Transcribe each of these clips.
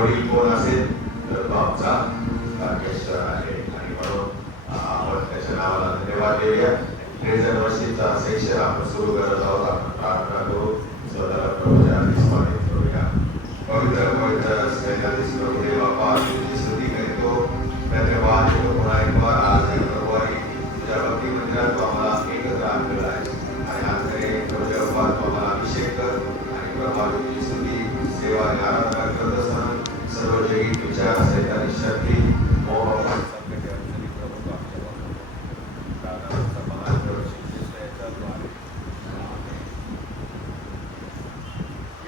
वडील कोण असेल तर तो आमचा नागेश्वर आहे आणि म्हणून आपण त्याच्या नावाला धन्यवाद देऊया. ट्रेजर वर्षीचा सेक्शन आपण सुरू करत आहोत. आपण प्रार्थना करू. स्वतःला प्रभूच्या स्वागत करूया. पवित्र पवित्र स्नेहाधीश प्रभू देवा पास तुझी स्तुती करतो. धन्यवाद देतो पुन्हा एक बार आज प्रभुवारी तुझ्या भक्ती मंदिरात तू आम्हाला एकत्र आणलेला आहे आणि आज प्रभूच्या रूपात तू आम्हाला अभिषेक कर आणि प्रभू तुझी स्तुती सेवा आणि आराधना करत असताना सर्व जगी तुझ्या सैतानी शक्ती मोह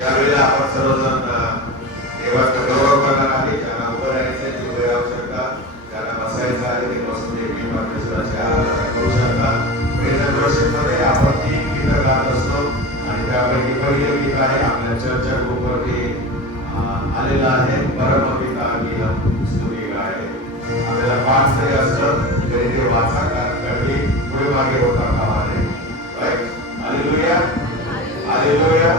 यावेळेला आपण सर्वजण देवाचा गौरव करणार आहे. ज्यांना उभं राहायचं आहे उभे राहू शकता. ज्यांना बसायचं आहे ते बसून देखील परमेश्वराची आराधना करू शकता. प्रेझेंट वर्षिपमध्ये आपण 3 गीतं गात असतो आणि त्यापैकी पहिले गीत आहे आपल्या चर्चा ग्रुपवरती आलेलं आहे परमपिता गीत स्तुती गाय. आपल्याला पाठ जरी असलं तरी ते वाचा कारण पुढे मागे होता कामा नये. राईट. Hallelujah hallelujah.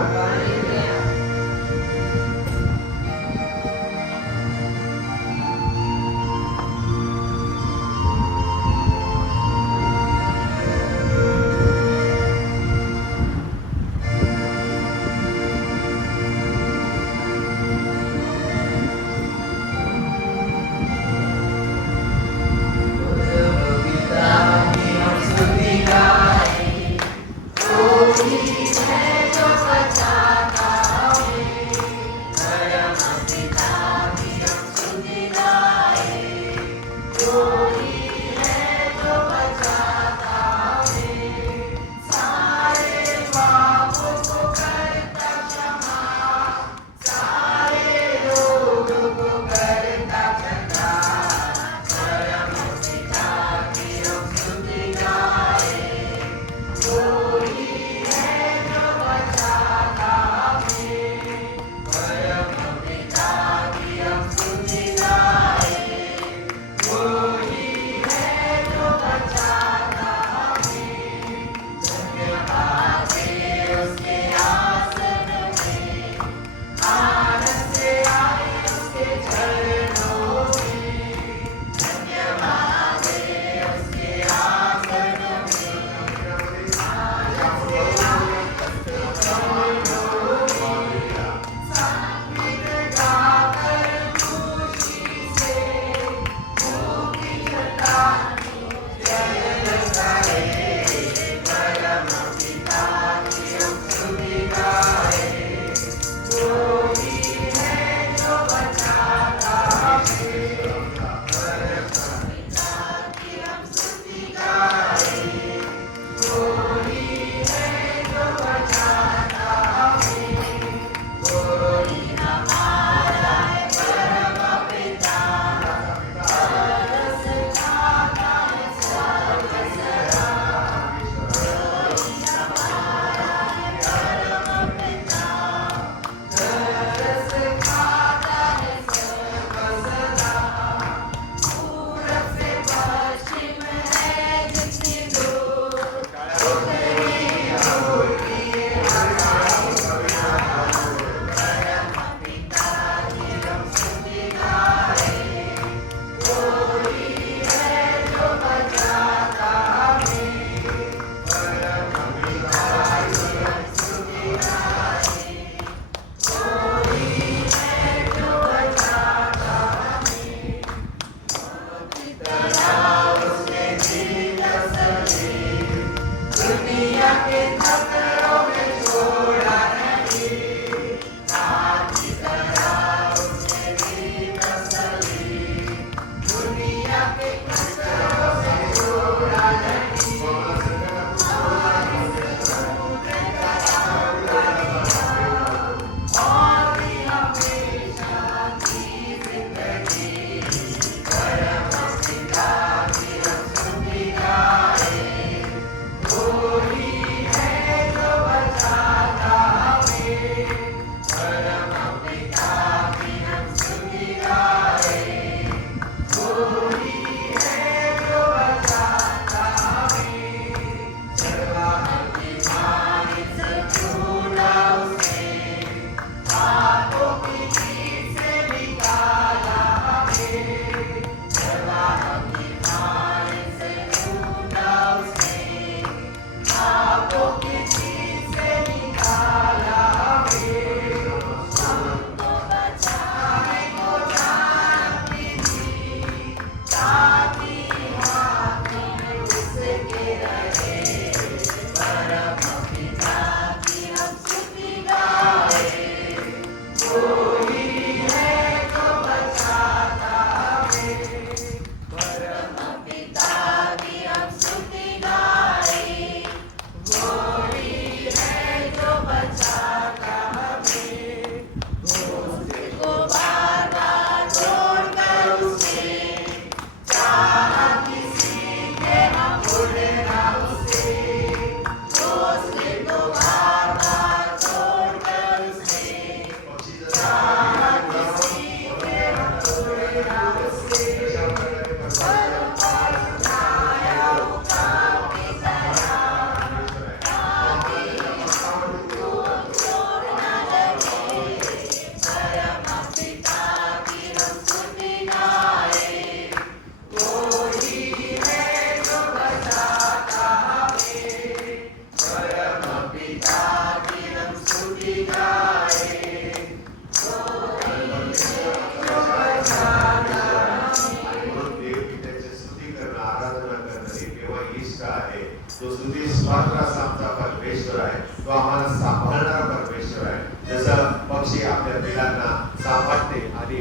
परमेश्वर आहे, तो आम्हाला सांभाळणारा परमेश्वर आहे. जसं पक्षी आपल्या पिलांना सांभाळते आणि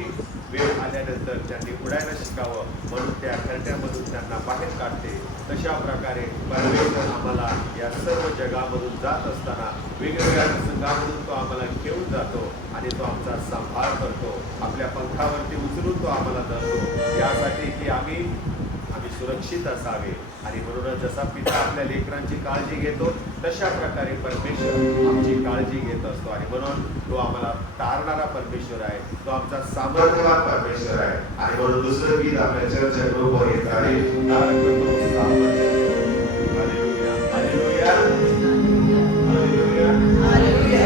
वेळ आल्यानंतर त्यांनी उडायला शिकावं म्हणून त्या खरट्यामधून त्यांना बाहेर काढते, तशा प्रकारे परमेश्वर आम्हाला या सर्व जगामधून जात असताना वेगवेगळ्या प्रसंगामधून तो आम्हाला घेऊन जातो आणि तो आमचा सांभाळ करतो. आपल्या पंखावरती उचलून तो आम्हाला धरतो यासाठी की आम्ही सुरक्षित असावे. आणि म्हणूनच जसा पिता आपल्या लेकरांची काळजी घेतो तशा प्रकारे परमेश्वर आमची काळजी घेत असतो. आणि म्हणून तो आम्हाला तारणारा परमेश्वर आहे, तो आमचा सामर्थ्यवान परमेश्वर आहे. आणि म्हणून दुसरं गीत आपल्या चर्चेच्या ग्रुपवर येत आहे, हालेलुया हालेलुया हालेलुया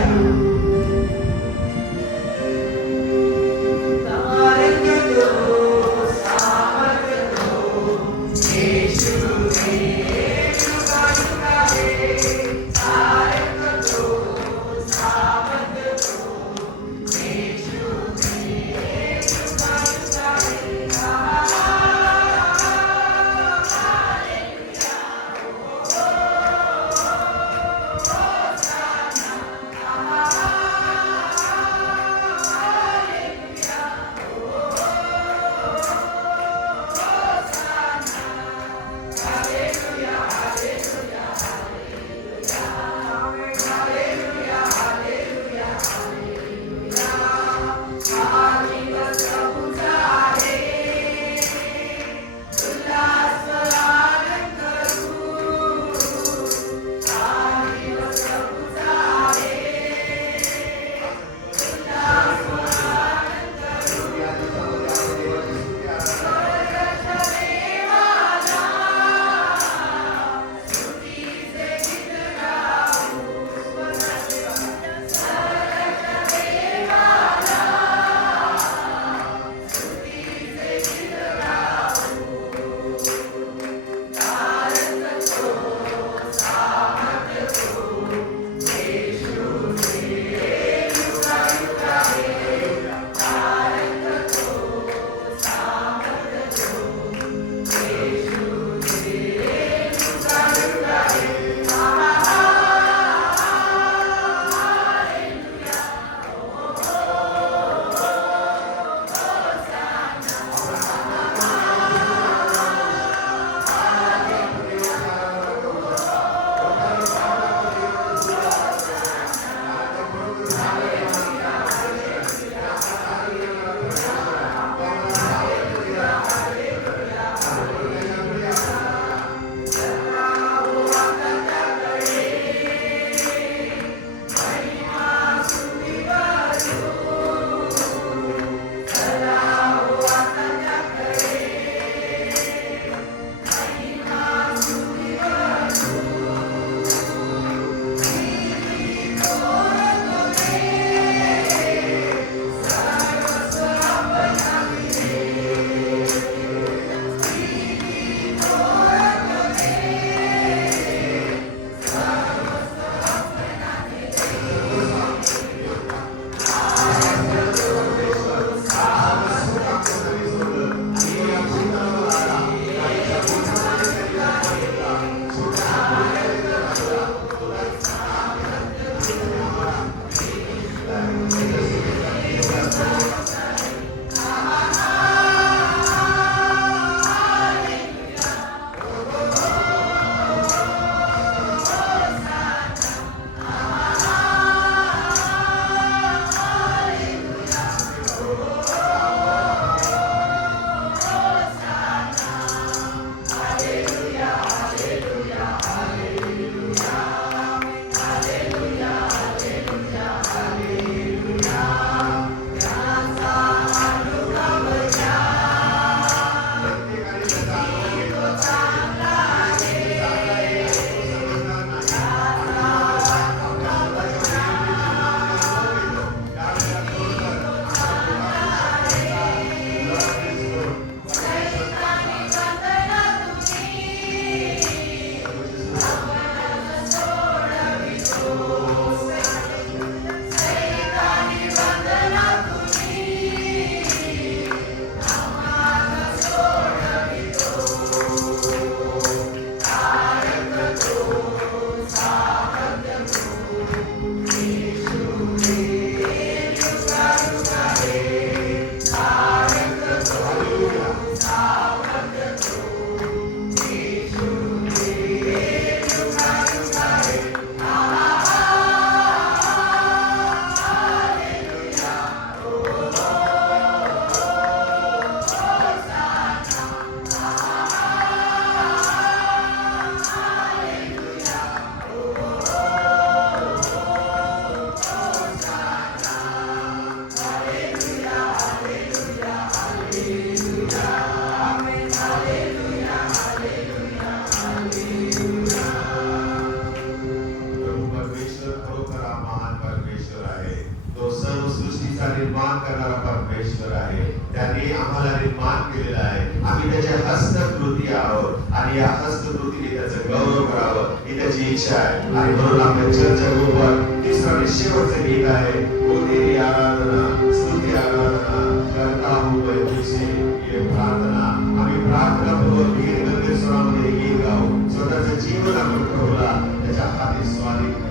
जो सृष्टीचा निर्माण करणारा परमेश्वर आहे, त्यांनी आम्हाला निर्माण केलेला आहे. आम्ही त्याच्या हस्तकृती आहोत आणि या हस्तकृतीने त्याचं गौरव करावं ही त्याची इच्छा आहे. आणि म्हणून आपल्या चर्चा ग्रुपवर तिसरा आणि शेवटचं गीत आहे, ओ तेरी आराधना स्तुती आराधना करता हूँ मैं तुझसे ये प्रार्थना. आम्ही प्रार्थना पूर्वक गीत गंभीर स्वरामध्ये गीत गाऊ. स्वतःचं जीवन आपण प्रभूला त्याच्या हाती स्वाधीन करूया.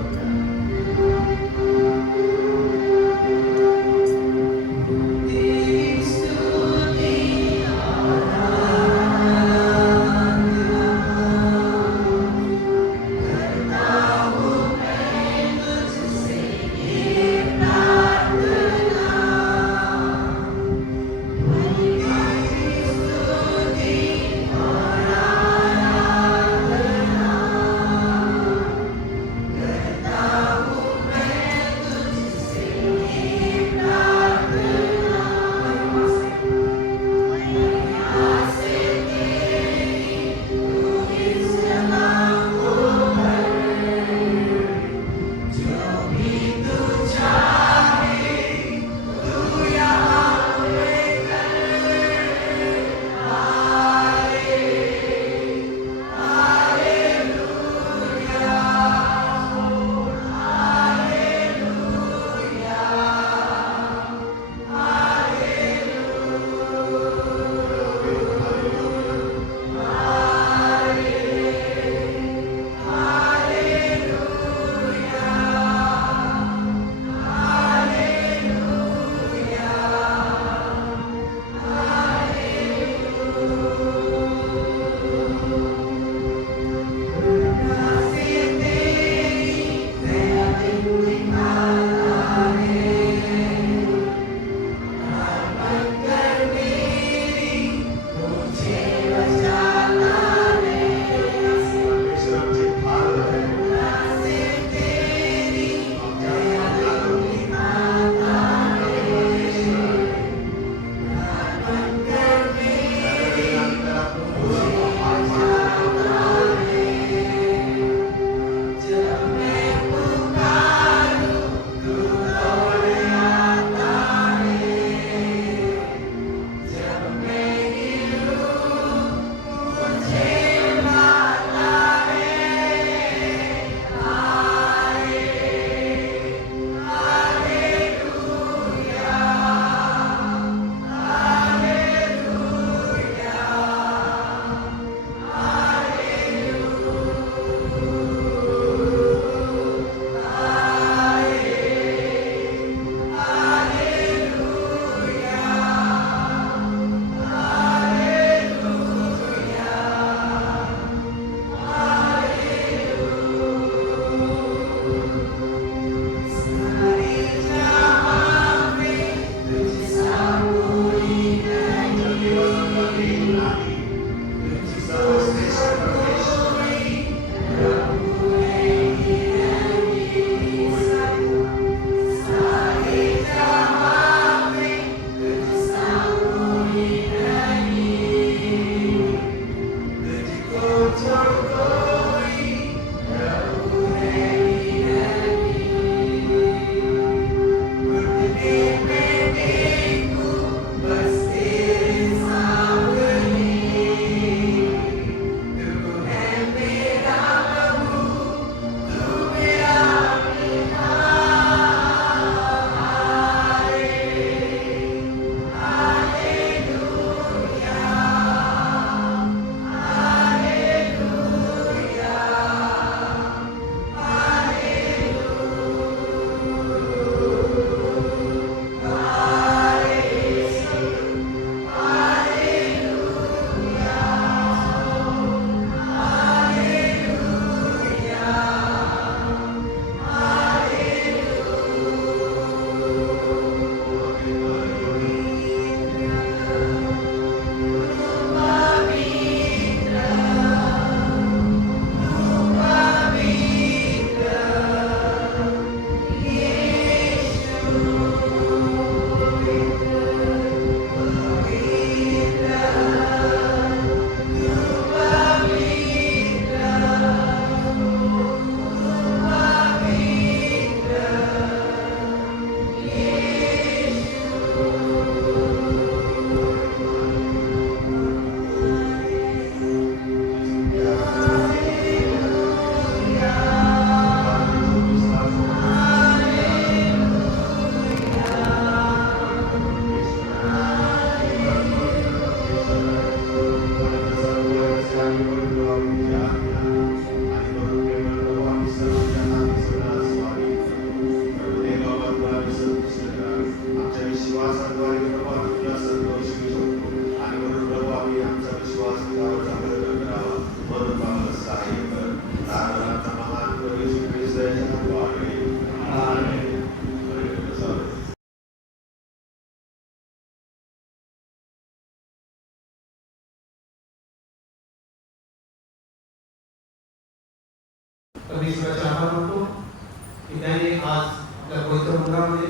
की त्याने आज आपल्या पवित्र मंदिरामध्ये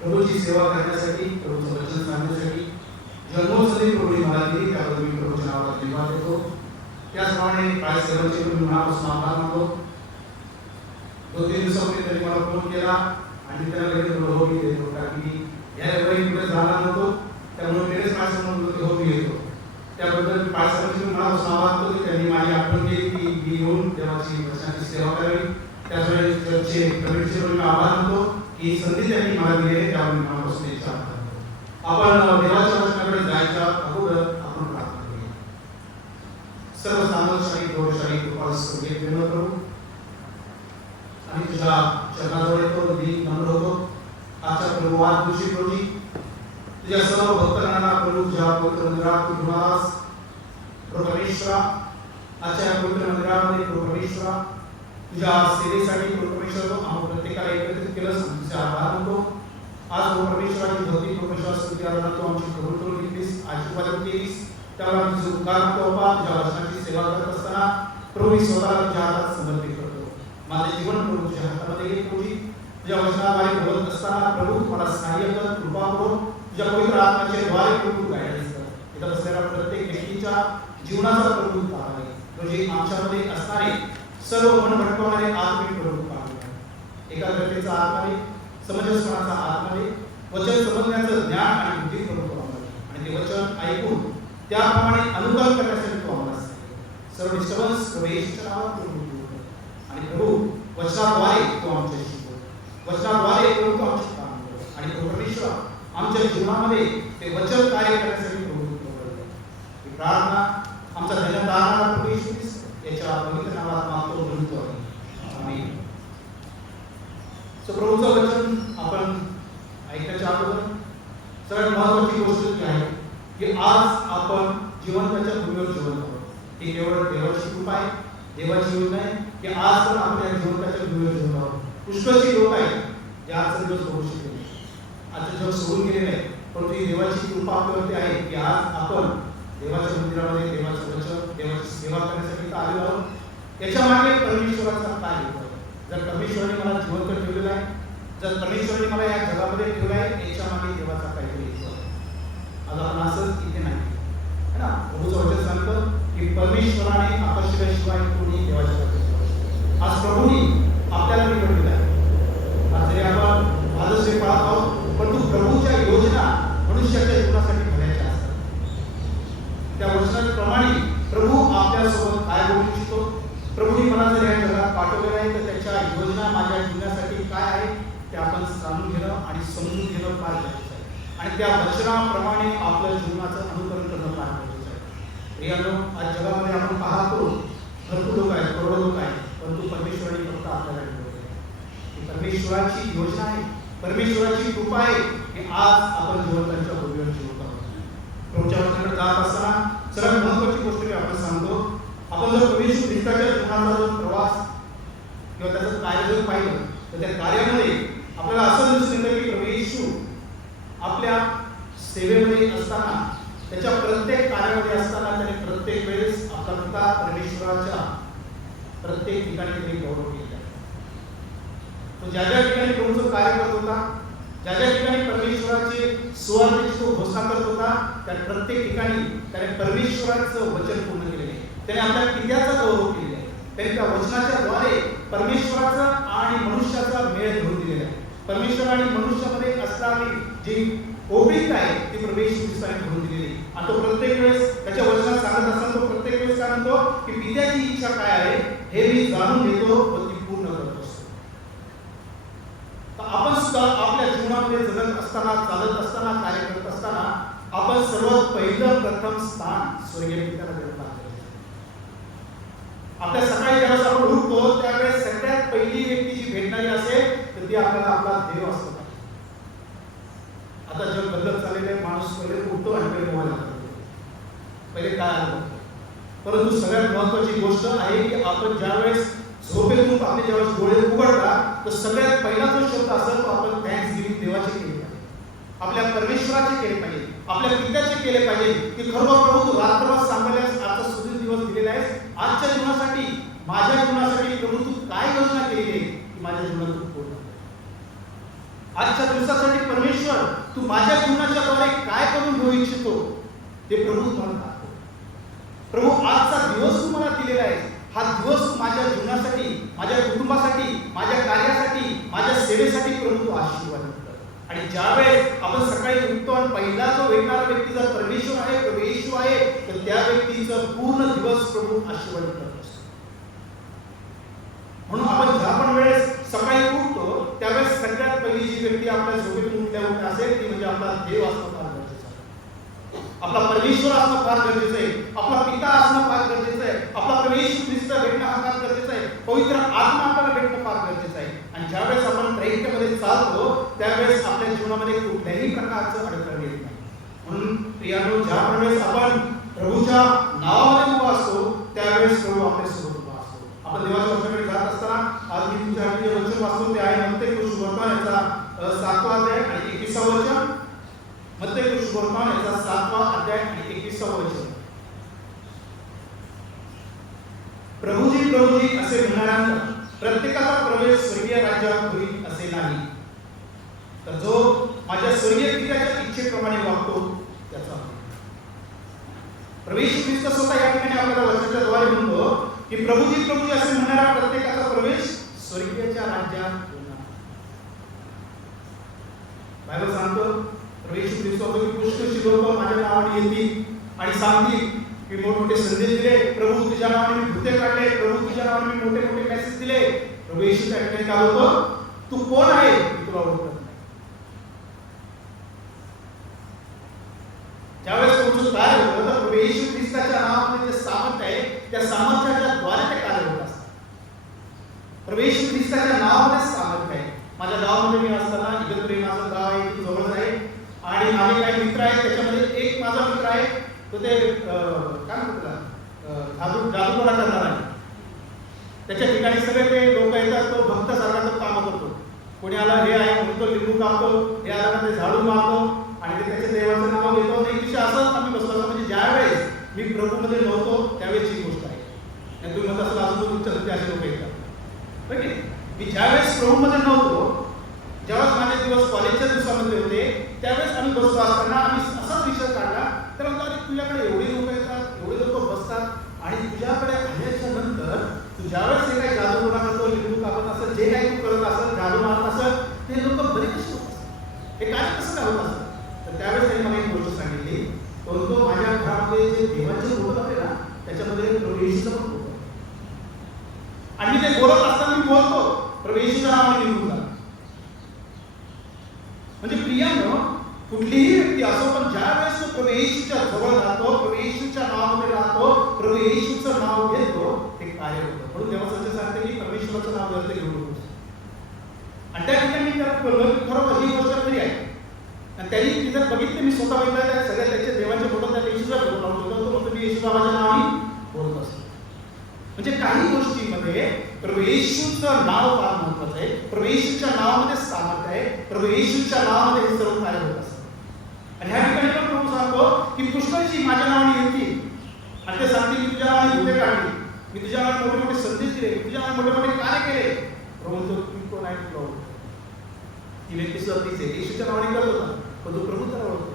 प्रभूची सेवा करण्यासाठी, प्रभूचं वचन सांगण्यासाठी जन्मोत्सवी प्रभूने मला दिली, त्याबद्दल मी प्रभूच्या नावाला धन्यवाद देतो. त्याचप्रमाणे काय सेवांचे मी मनापासून आभार मानतो. 2-3 दिवसापूर्वी त्यांनी मला फोन केला आणि त्याला लगेच हो मी देतो, कारण की या रविवारी पुढे जाणार नव्हतो, त्यामुळे लगेच माझ्यासमोर बोलतो हो मी येतो. त्याबद्दल काय सेवांचे मी मनापासून आभार मानतो की त्यांनी माझी आठवण केली की मी येऊन देवाची वचनाची सेवा करावी. त्याचवेळी चर्चचे कमिटीचे मी आभार मानतो की संधी त्यांनी मला दिली आहे, त्यामुळे मनापासून त्यांचा आभार मानतो. आपण देवाच्या वचनाकडे जायच्या अगोदर आपण प्रार्थना करूया. सर्व सामर्थ्यशाली गौरवशाली कृपाळू स्वर्गीय प्रेमळ प्रभू, आणि तुझ्या चरणाजवळ येतो, मी नम्र होतो. आजच्या प्रभू आज दिवशी रोजी तुझ्या सर्व भक्तांना प्रभू तुझ्या पवित्र मंदिरात तू घेऊन प्रभू परमेश्वरा, आजच्या पवित्र मंदिरामध्ये प्रभू परमेश्वरा तुझ्या सेवेसाठी प्रभू परमेश्वर आम्हाला प्रत्येकाला एकत्रित केलं, तुझे आभार मानतो. आज प्रभू परमेश्वराची भक्ती परमेश्वर स्तुती आराधना तू आमची कबूल करून घेतलीस, आशीर्वाद केलीस, त्यामुळे तुझे उपकार करतो बाबा. तुझ्या वचनाची सेवा करत असताना प्रभू मी स्वतःला तुझ्या हातात समर्पित करतो. माझे जीवन प्रभू तुझ्या हातामध्ये घे. प्रभू तुझ्या वचनाद्वारे बोलत असताना प्रभू मला सहाय्य कर, कृपा करून तुझ्या पवित्र आत्म्याच्या द्वारे प्रभू गायडन्स कर. इथं बसलेल्या प्रत्येक व्यक्तीच्या जीवनाचा प्रभू पाहावे, म्हणजे आमच्यामध्ये असणारे सर्व मन भटकवणारे आत्मिक प्रभू पाहावे. एकाग्रतेचा आत्माने, समंजसपणाचा आत्माने, वचन समजण्याचं ज्ञान आणि बुद्धी प्रभू पाहावे, आणि ते वचन ऐकून त्याप्रमाणे अनुकरण करण्यासाठी तू आम्हाला सांगितले. सर्व डिस्टर्बन्स प्रवेशच्या नावात प्रभू आणि प्रभू वचनाद्वारे तू आमच्याशी बोल, वचनाद्वारे प्रभू तू आमची काम कर, आणि प्रभू परमेश्वर आमच्या जीवनामध्ये ते वचन कार्य करण्यासाठी प्रभू तू बोल. ही प्रार्थना आमचा धन्यवाद प्रभू येशू ख्रिस्त याच्या पवित्र नावात मागतो, म्हणतो आमेन. सो प्रभूचं वचन आपण ऐकण्याच्या अगोदर सगळ्यात महत्त्वाची गोष्ट ही आहे की आज आपण जिवंताच्या भूमीवर जिवंत आहोत. ही केवळ देवाची कृपा आहे, देवाची योजना आहे की आज पण आपण या जिवंताच्या भूमीवर जिवंत आहोत. पुष्कळशी लोक आहेत जे आजचा दिवस बघू शकले, आजचं जग सोडून गेलेलं आहे, परंतु ही देवाची कृपा आपल्यावरती आहे की आज आपण देवाच्या मंदिरामध्ये देवाचं वचन, देवाची सेवा करण्यासाठी आलेलो आहोत. याच्या मागे परमेश्वराचा काय हेतू आहे? जर परमेश्वराने मला जिवंत ठेवलेलं आहे, जर परमेश्वराने मला या जगामध्ये ठेवलं आहे, याच्या मागे देवाचा काहीतरी हेतू आहे. आज आपण असंच इथे नाही है ना. प्रभूचं वचन सांगतं की परमेश्वराने आकर्षल्याशिवाय कोणी देवाच्या पाठी. आज प्रभूने आपल्याला निवडलेलं आहे. आज जरी आपण आदर्श पाहत आहोत, परंतु प्रभूच्या योजना मनुष्याच्या जीवनासाठी भल्याच्या असतात. त्या वचनाप्रमाणे प्रभू आपल्यासोबत काय बोलू इच्छितो, प्रभूने मला जर या जगात पाठवलेलं आहे तर त्याच्या योजना माझ्या जीवनासाठी काय आहे ते आपण जाणून घेणं आणि समजून घेणं फार गरजेचं आहे, आणि त्या वचनाप्रमाणे आपल्या जीवनाचं अनुकरण करणं फार गरजेचं आहे. प्रियांनो, आज जगामध्ये आपण पाहतो भरपूर लोक आहेत, करोडो लोक आहेत, परंतु परमेश्वराने फक्त आपल्याला निवडले आहे. परमेश्वराची योजना आहे, परमेश्वराची कृपा आहे की आज आपण जिवंतांच्या भूमीवर जिवंत आहोत. प्रभूच्या वचनाकडे जात असताना सर्वात महत्त्वाची गोष्ट मी आपण सांगतो, आपण जर प्रभू येशू ख्रिस्ताच्या जीवनाचा जो प्रवास किंवा त्याचं कार्य जर पाहिलं तर त्या कार्यामध्ये आपल्याला असं दिसून येतं की प्रभू येशू आपल्या सेवेमध्ये असताना, त्याच्या प्रत्येक कार्यामध्ये असताना त्याने प्रत्येक वेळेस आपला पिता परमेश्वराच्या प्रत्येक ठिकाणी त्यांनी गौरव केला. तो ज्या ज्या ठिकाणी प्रभूचं कार्य करत होता, ज्या ज्या ठिकाणी परमेश्वराचे सुवार्तेची तो घोषणा करत होता, त्या प्रत्येक ठिकाणी त्याने परमेश्वराचं वचन पूर्ण केलेले आहे. त्याने आपल्या पित्याचा गौरव केलेला आहे. त्याने त्या वचनाच्या द्वारे परमेश्वराचा आणि मनुष्याचा मेळ घडवून दिलेला आहे. परमेश्वर आणि मनुष्यामध्ये असणारी जी ओबीत आहे ती प्रभू येशू ख्रिस्ताने घडवून दिलेली आहे. आणि तो प्रत्येक वेळेस त्याच्या वचनात सांगत असताना तो प्रत्येक वेळेस काय म्हणतो की पित्याची इच्छा काय आहे हे मी जाणून घेतो व ती पूर्ण करत असतो. तर आपण सुद्धा आपल्या जीवनामध्ये जगत असताना, चालत असताना, कार्य करत असताना आपण सर्वात पहिलं प्रथम स्थान स्वर्गीय पित्याला देत आहोत. आपल्या सकाळी ज्यावेळेस आपण उठतो त्यावेळेस सगळ्यात पहिली व्यक्ती जी भेटणारी असेल तर ती आपल्याला आपला देव असतो. आता जग बदलत चाललेले, माणूस पहिले उठतो आणि पहिले मोबाईल हाताळतो, पहिले काय आलं. परंतु सगळ्यात महत्वाची गोष्ट आहे की आपण ज्यावेळेस झोपेतून आपले ज्यावेळेस डोळे उघडतात तर सगळ्यात पहिला जो शब्द असेल तो आपण थँक्स गिव्हिंग देवाचे केले पाहिजे, आपल्या परमेश्वराचे केले पाहिजे, आपल्या पित्याचे केले पाहिजे की खरोखर प्रभू तू रात्रभर सांभाळल्यास, आजचा सुदीर्घ दिवस दिलेला आहेस, आजच्या जीवनासाठी, माझ्या जीवनासाठी प्रभू तू काय योजना केली आहे, माझ्या जीवनात तू पूर्ण कर. आजच्या दिवसासाठी परमेश्वर तू माझ्या जीवनाच्या द्वारे काय करून घेऊ इच्छितो ते प्रभू तुम्हाला दाखव. प्रभू आजचा दिवस तू मला दिलेला आहे. हा दिवस माझ्या जीवनासाठी, माझ्या कुटुंबासाठी, माझ्या कार्यासाठी, माझ्या सेवेसाठी प्रभू तू आशीर्वाद कर. आणि ज्यावेळेस आपण सकाळी उठतो आणि पहिला जो भेटणारा व्यक्ती जर परमेश्वर आहे, प्रभू येशू आहे, तर त्या व्यक्तीचं पूर्ण दिवस प्रभू आशीर्वाद करत असतो. म्हणून आपण ज्या पण वेळेस सकाळी उठतो त्यावेळेस सगळ्यात पहिली जी व्यक्ती आपल्या झोपेतून उठल्या असेल ती म्हणजे आपला देव असणं फार गरजेचं आहे. आपला परमेश्वर असणं फार गरजेचं आहे. आपला पिता असणं फार गरजेचं आहे. आपला प्रभू येशू ख्रिस्त भेटणं हा फार गरजेचं आहे. पवित्र आत्मा आपल्याला भेटणं फार गरजेचं आहे. आणि ज्यावेळेस आपण प्रयत्नामध्ये चालतो त्यावेळेस आपल्या जीवनामध्ये कुठल्याही प्रकारचं अडथळा येत नाही. म्हणून प्रियानो, ज्या वेळेस आपण प्रभूच्या नावामध्ये उभा असतो त्यावेळेस प्रभू आपल्यासोबत उभा असतो. आपण देवाच्या वचनाकडे जात असताना आज मी तुमच्यासाठी जे वचन वाचतो ते आहे मत्तेय सुवर्तमान याचा 7वा अध्याय आणि 21वा वचन. मत्तेय सुवर्तमान याचा 7वा अध्याय आणि 21वा वचन. प्रभूजी असे म्हणणाऱ्यांना प्रत्येकाचा प्रवेश स्वर्गीय राज्यात होईल असे नाही, तर जो माझ्या स्वर्गीय पित्याच्या इच्छेप्रमाणे वागतो त्याचा. प्रभू ख्रिस्त स्वतः या ठिकाणी आपल्याला वचनाच्या द्वारे म्हणतो की प्रभूजी असे म्हणणारा प्रत्येकाचा प्रवेश स्वर्गीयच्या राज्यात होणार. बायबल सांगतो प्रभू ख्रिस्त की पुष्कळशी लोक माझ्या नावाने येतील आणि सांगतील की मोठमोठे संदेश दिले, प्रभू तुझ्या नावाने मी भूते काढले, प्रभू तुझ्या नावाने मी मोठे मोठे मेसेज दिले. प्रभू येशू त्या ठिकाणी काय होतं, तू कोण आहे मी तुला ओळखत नाही. ज्यावेळेस तुमचं कार्य होतं तर प्रभू येशू ख्रिस्ताच्या नावामध्ये जे सामर्थ्य आहे त्या सामर्थ्याच्या द्वारे ते कार्य होत असतं. प्रभू येशू ख्रिस्ताच्या नावामध्ये सामर्थ्य आहे. माझ्या गावामध्ये मी असताना इगतपुरी माझं गाव आहे, ती जवळ आहे आणि माझे काही मित्र आहेत. त्याच्यामध्ये एक माझा मित्र आहे तो ते काय म्हणतात जादूटोणा करणार आहे. त्याच्या ठिकाणी सगळे ते लोक येतात, तो भक्त सारखा काम करतो. कोणी आला हे आहे म्हणून तो लिंबू कापतो, हे आला ते झाडू मारतो आणि ते त्याच्या देवाचं नाव घेतो. एक दिवशी असंच आम्ही बसलो. म्हणजे ज्यावेळेस मी प्रभूमध्ये नव्हतो त्यावेळेस ही गोष्ट आहे. आणि तुम्ही म्हणता असं अजून तुमच्या घरचे असे लोक येतात. ओके, मी ज्यावेळेस प्रभूमध्ये नव्हतो, जेव्हा माझे दिवस कॉलेजच्या दिवसामध्ये होते त्यावेळेस आम्ही बसलो असताना आम्ही असाच विचार काढला. तर तुझ्याकडे एवढे लोक येतात, एवढे लोक बसतात आणि तुझ्याकडे आल्याच्या नंतर तू ज्यावेळेस हे काही जादू उडा करतो, लिंबू कापत असेल, जे काही तू करत असेल, जादू मारत असेल, ते लोक बरे कसे होत असतात, हे काय कसं काय होत असतं. तर त्यावेळेस त्यांनी मला एक गोष्ट सांगितली, तो माझ्या घरामध्ये जे देवाचे फोटो होते ना त्याच्यामध्ये प्रभू येशूचा पण फोटो आणि मी ते बोलत असताना मी बोलतो प्रभू येशूच्या नावाने लिहून जा. म्हणजे प्रियानो, कुठलीही व्यक्ती असो पण ज्या वेळेस तो प्रभू येशूच्या जवळ राहतो, प्रभू येशूच्या नावामध्ये राहतो, प्रभू येशूचं नाव घेतो, ते कार्य होतं. म्हणून जेव्हा सत्य सांगते की परमेश्वराचं नाव घेतो घेऊ नको. आणि त्या ठिकाणी त्याला खरोखर ही गोष्ट खरी आहे. आणि त्यांनी तिथं बघितलं, मी स्वतः बघितलं, त्या सगळ्या त्याच्या देवाचे फोटो त्या येशूचा फोटो लावून ठेवतो. तो म्हणतो येशू बाबाच्या नावाने बोलत असतो. म्हणजे काही गोष्टींमध्ये प्रभू येशूचं नाव फार महत्वाचं आहे. प्रभू येशूच्या नावामध्ये सामर्थ्य आहे. प्रभू येशूच्या नावामध्ये हे सर्व कार्य होत असतं. आणि ह्या ठिकाणी पण प्रभू सांगतो की पुष्कळशी माझ्या नावाने येतील आणि ते सांगतील मी तुझ्या नावाने भूते काढली, मी तुझ्या नावाने मोठे मोठे संदेश दिले, तुझ्या नावाने मोठे मोठे कार्य केले. प्रभू तो तुम्ही कोण आहे तुला ओळखतो. ती व्यक्ती सुद्धा तीच आहे, येशूच्या नावाने करत होता पण तो प्रभू त्याला ओळखतो.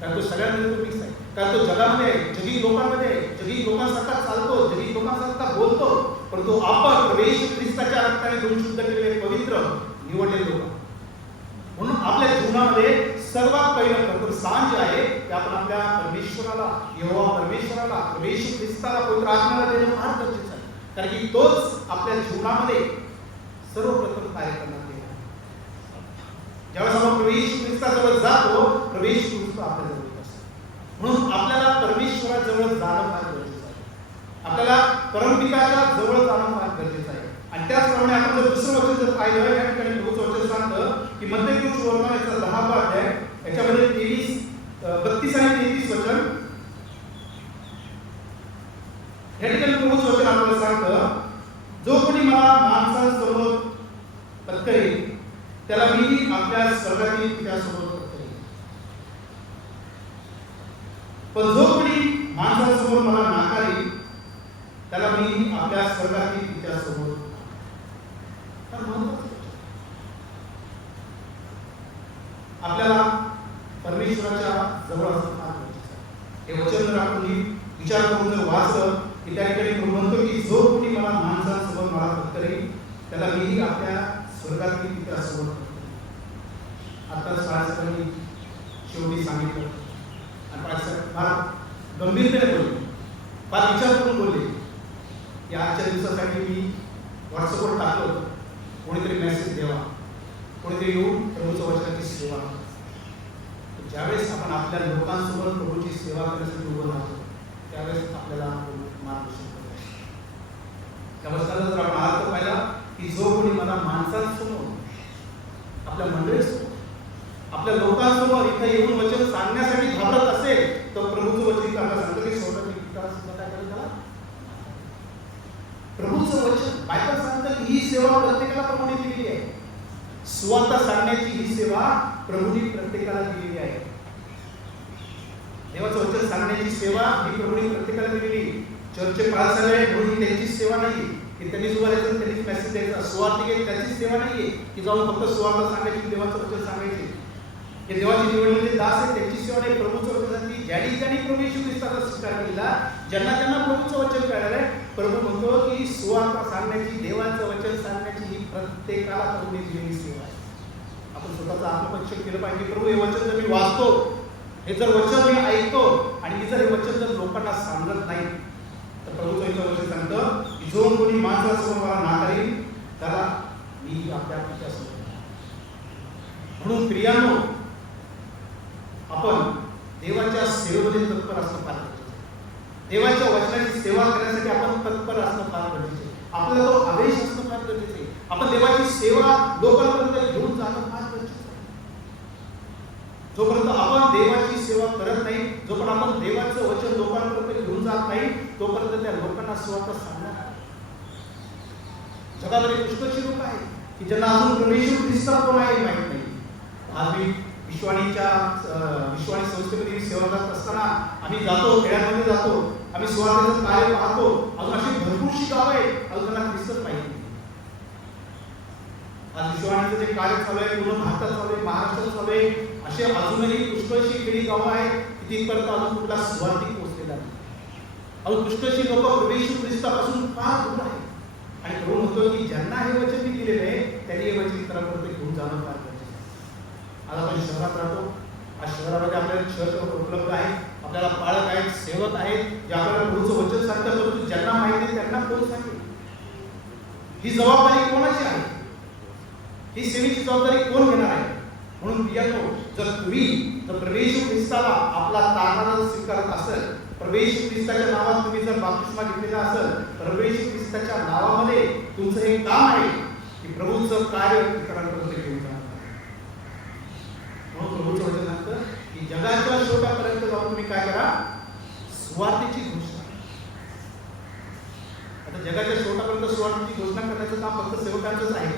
कारण तो सगळ्यांमध्ये तो मिक्स आहे. कारण तो जगामध्ये आहे, जगी लोकांमध्ये आहे, जगी लोकांसारखा चालतो, जगी लोकांसारखा बोलतो, पण तो आपण प्रभू येशू ख्रिस्ताच्या रक्ताने धुवून शुद्ध केलेले पवित्र निवडलेले लोक. म्हणून आपल्या जीवनामध्ये सर्वात पहिलं स्थान जे आहे ते आपण आपल्या परमेश्वराला, यहोवा परमेश्वराला, प्रभू येशू ख्रिस्ताला, पवित्र आत्म्याला देणं फार गरजेचं आहे. कारण की तोच आपल्या जीवनामध्ये सर्वप्रथम कार्य करणार आहे. ज्यावेळेस आपण प्रभू येशू ख्रिस्ताजवळ जातो, प्रभू येशू ख्रिस्त आपल्या जवळ येत असतो. म्हणून आपल्याला परमेश्वराजवळ जाणं फार गरजेचं आहे. आपल्याला परमपिताच्या जवळ जाणं फार गरजेचं आहे. आणि त्याचप्रमाणे आपण जर दुसरं वचन जर पाहिलं, या ठिकाणी प्रभूचं वचन सांगतं की मत्तेय सुवर्तमान याचा 10वा अध्याय याच्यामध्ये 32 आणि 33 वचन. या ठिकाणी प्रभूचं वचन आपल्याला सांगतं, जो कोणी मला माणसांसमोर पत्करेल त्याला मी आपल्या स्वर्गातील पित्यासमोर पत्करेल. पण जो कोणी माणसांसमोर मला नाकारेल त्याला मी आपल्या स्वर्गातील पित्यासमोर. तर महत्त्वाचं आपल्याला परमेश्वराच्या जवळ असणं फार गरजेचं आहे. हे वचन जर आपण विचार करून जर वाचलं की त्या ठिकाणी प्रभू म्हणतो की जो कोणी मला माणसांसोबत मला करेल त्याला मीही आपल्या स्वर्गातील पित्यासोबत करतो. आता शाळेसाठी शेवटी सांगितलं आणि फार गंभीरपणे बोलले, फार विचार करून बोलले की आजच्या दिवसासाठी मी व्हॉट्सअपवर टाकलं, कोणीतरी मेसेज द्यावा, कोणीतरी येऊन प्रभूच्या वचनाची सेवा करा. ज्यावेळेस आपण आपल्या लोकांसोबत प्रभूची सेवा करण्यासाठी उभं राहतो त्यावेळेस आपल्याला मार्गदर्शन करतो. त्या वचनाचा जर आपण अर्थ पाहिला की जो कोणी मला माणसांसमोर, आपल्या मंडळीसमोर, आपल्या लोकांसमोर इथे येऊन वचन सांगण्यासाठी घाबरत असेल तर प्रभूचं वचन आपल्याला सांगतो की स्वतः काय करेल त्याला. प्रभूचं वचन बायबल सांगतं की ही सेवा प्रत्येकाला प्रभूने दिलेली आहे. सुवार्ता सांगण्याची ही सेवा प्रभूने प्रत्येकाला दिलेली आहे. देवाचं वचन सांगण्याची सेवा ही प्रभूने प्रत्येकाला दिलेली. चर्चचे पाच झाले म्हणून त्यांची सेवा नाही की त्यांनी सुवार्ता त्यांनी मेसेज द्यायचा. सुवार्तिक त्याची सेवा नाहीये की जाऊन फक्त सुवार्ता सांगायची, देवाचं वचन सांगायचे. हे देवाची निवडलेले दास आहेत, त्यांची सेवा नाही. प्रभूचं वचन सांगते ज्यांनी प्रभू येशू ख्रिस्ताचा स्वीकार केला, ज्यांना प्रभूचं वचन कळालं आहे, प्रभू म्हणतो की सुवार्ता सांगण्याची, देवाचं वचन सांगण्याची ही प्रत्येकाला प्रभूने दिलेली सेवा आहे. आपण स्वतःचं आत्मपरीक्षण केलं पाहिजे. प्रभू हे वचन जर मी वाचतो, हे जर वचन मी ऐकतो आणि मी जर हे वचन जर लोकांना सांगत नाही तर प्रभूचं वचन सांगतं की जो कोणी माणसासमोर मला नाकारेल त्याला मी आपल्या पित्यासमोर. म्हणून प्रियांनो, आपण देवाच्या सेवेमध्ये तत्पर असणं फार गरजेचं आहे. देवाच्या वचनाची सेवा करण्यासाठी आपण तत्पर असणं फार गरजेचं आहे. आपल्याला तो आवेश असणं फार गरजेचं आहे. आपण देवाची सेवा लोकांपर्यंत घेऊन जाणं फार गरजेचं आहे. जोपर्यंत आपण देवाची सेवा करत नाही, जोपर्यंत आपण देवाचं वचन लोकांपर्यंत घेऊन जात नाही, तोपर्यंत त्या लोकांना सुवार्ता सांगणार नाही. जगामध्ये पुष्कळशी लोक आहेत की ज्यांना अजून प्रभू ख्रिस्त कोण आहे माहित नाही. आज मी विश्वाणी संस्थेमध्ये सेवा करत असताना आम्ही जातो, खेड्यांमध्ये जातो, आम्ही सुवार्तेचं कार्य पाहतो. अजून अशी भरपूरशी गाव आहेत अजून त्यांना ख्रिस्तच माहिती. आज विश्वाणीचं जे कार्य चालू आहे पूर्ण भारतात चालू आहे, महाराष्ट्रात चालू आहे, असे अजूनही पुष्कळशी खेडी गावं आहेत की तिथपर्यंत अजून कुठला सुवार्तिक पोहोचलेला नाही. अजून पुष्कळशी लोक प्रभू ख्रिस्तापासून फार दूर आहेत. आणि प्रभू म्हणतो की ज्यांना हे वचन मी दिलेले आहे त्यांनी हे वचन इतरांपर्यंत घेऊन जाणं फार गरजेचं आहे. आज आपण शहरात राहतो, आज शहरामध्ये आपल्याला चर्च उपलब्ध आहे, आपल्याला पाळक आहेत, सेवक आहेत, जे आपल्याला प्रभूचं वचन सांगतात, परंतु ज्यांना माहिती आहे त्यांना कोण सांगेल? ही जबाबदारी कोणाची आहे? ही सेवेची जबाबदारी कोण घेणार आहे? म्हणून प्रियांनो, जर प्रभू ख्रिस्ताला आपला तारणारा स्वीकारत असेल, प्रभू ख्रिस्ताच्या नावात तुम्ही जर बाप्तिस्मा घेतलेला असेल, प्रभू ख्रिस्ताच्या नावामध्ये तुमचं हे काम आहे की प्रभूचं कार्य इतरांपर्यंत घेऊन जाणार. म्हणून प्रभूचं वचन सांगतं की जगाच्या शेवटापर्यंत जाऊन तुम्ही काय करा? सुवार्तेची घोषणा. आता जगाच्या शेवटापर्यंत सुवार्तेची घोषणा करण्याचं काम फक्त सेवकांचंच आहे.